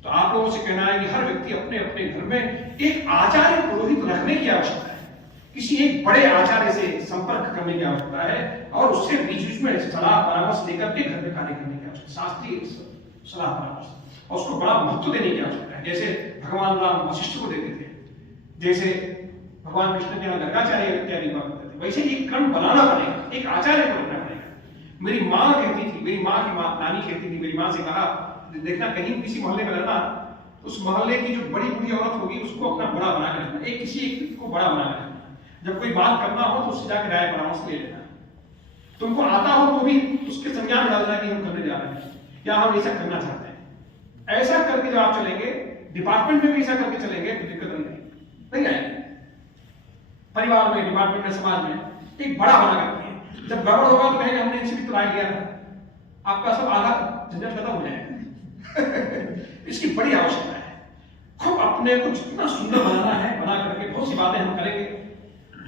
तो आप लोगों से कहना है कि हर व्यक्ति अपने अपने घर में एक आचार्य पुरोहित रखने की आवश्यकता है, किसी एक बड़े आचार्य से संपर्क करने की आवश्यकता है और उससे बीच में सलाह परामर्श लेकर के घर में कार्य करने की आवश्यकता, शास्त्रीय सलाह परामर्श, और उसको बड़ा महत्व देने की आवश्यकता है। जैसे भगवान राम वशिष्ठ को देते थे, जैसे भगवान कृष्ण के यहाँ गर्गाचार्य इत्यादि हुआ करते थे, वैसे एक क्रम बनाना पड़ेगा, एक आचार्य को रखना पड़ेगा। मेरी माँ कहती थी, मेरी माँ की नानी कहती थी, मेरी माँ से कहा देखना कहीं किसी मोहल्ले में रहना, उस मोहल्ले की जो बड़ी बूढ़ी औरत होगी उसको अपना बड़ा बना कर रखना, एक किसी एक को बड़ा बना कर रखना। जब कोई बात करना हो तो उससे जाकर राय परामर्श ले लेना। तुमको आता हो तो भी उसके संज्ञान में डालना कि हम करने जा रहे हैं या हम ऐसा करना चाहते हैं। ऐसा करके जब आप चलेंगे, डिपार्टमेंट में भी ऐसा करके चलेंगे तो दिक्कत नहीं आएगी। परिवार में, डिपार्टमेंट में, समाज में एक बड़ा बना करके है। जब गड़बड़ होगा तो कहेंगे हमने इनसे भी तो राय लिया था, आपका सब आधा झंझट खत्म हो जाएगा। इसकी बड़ी आवश्यकता है। खूब अपने को जितना सुंदर बनाना है बना करके बहुत सी बातें हम करेंगे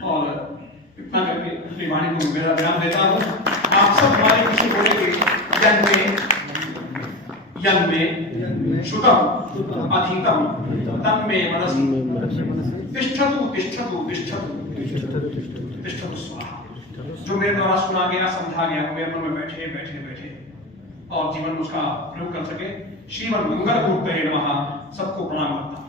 और इतना करके अपनी वाणी को मेरा ध्यान देता हूँ। आप सब हमारे पीछे बोलेंगे यन्मे श्रुतम अधीतम तन्मे मनसि तिष्ठतु तिष्ठतु तिष्ठतु तिष्ठतु स्वाहा। जो मेरे द्वारा सुना गया, समझा गया, मेरे मन में बैठे बैठे बैठे और जीवन में उसका प्रयोग कर सके। श्रीमद् मंगल मूर्तये नमः। सबको प्रणाम करता हूँ।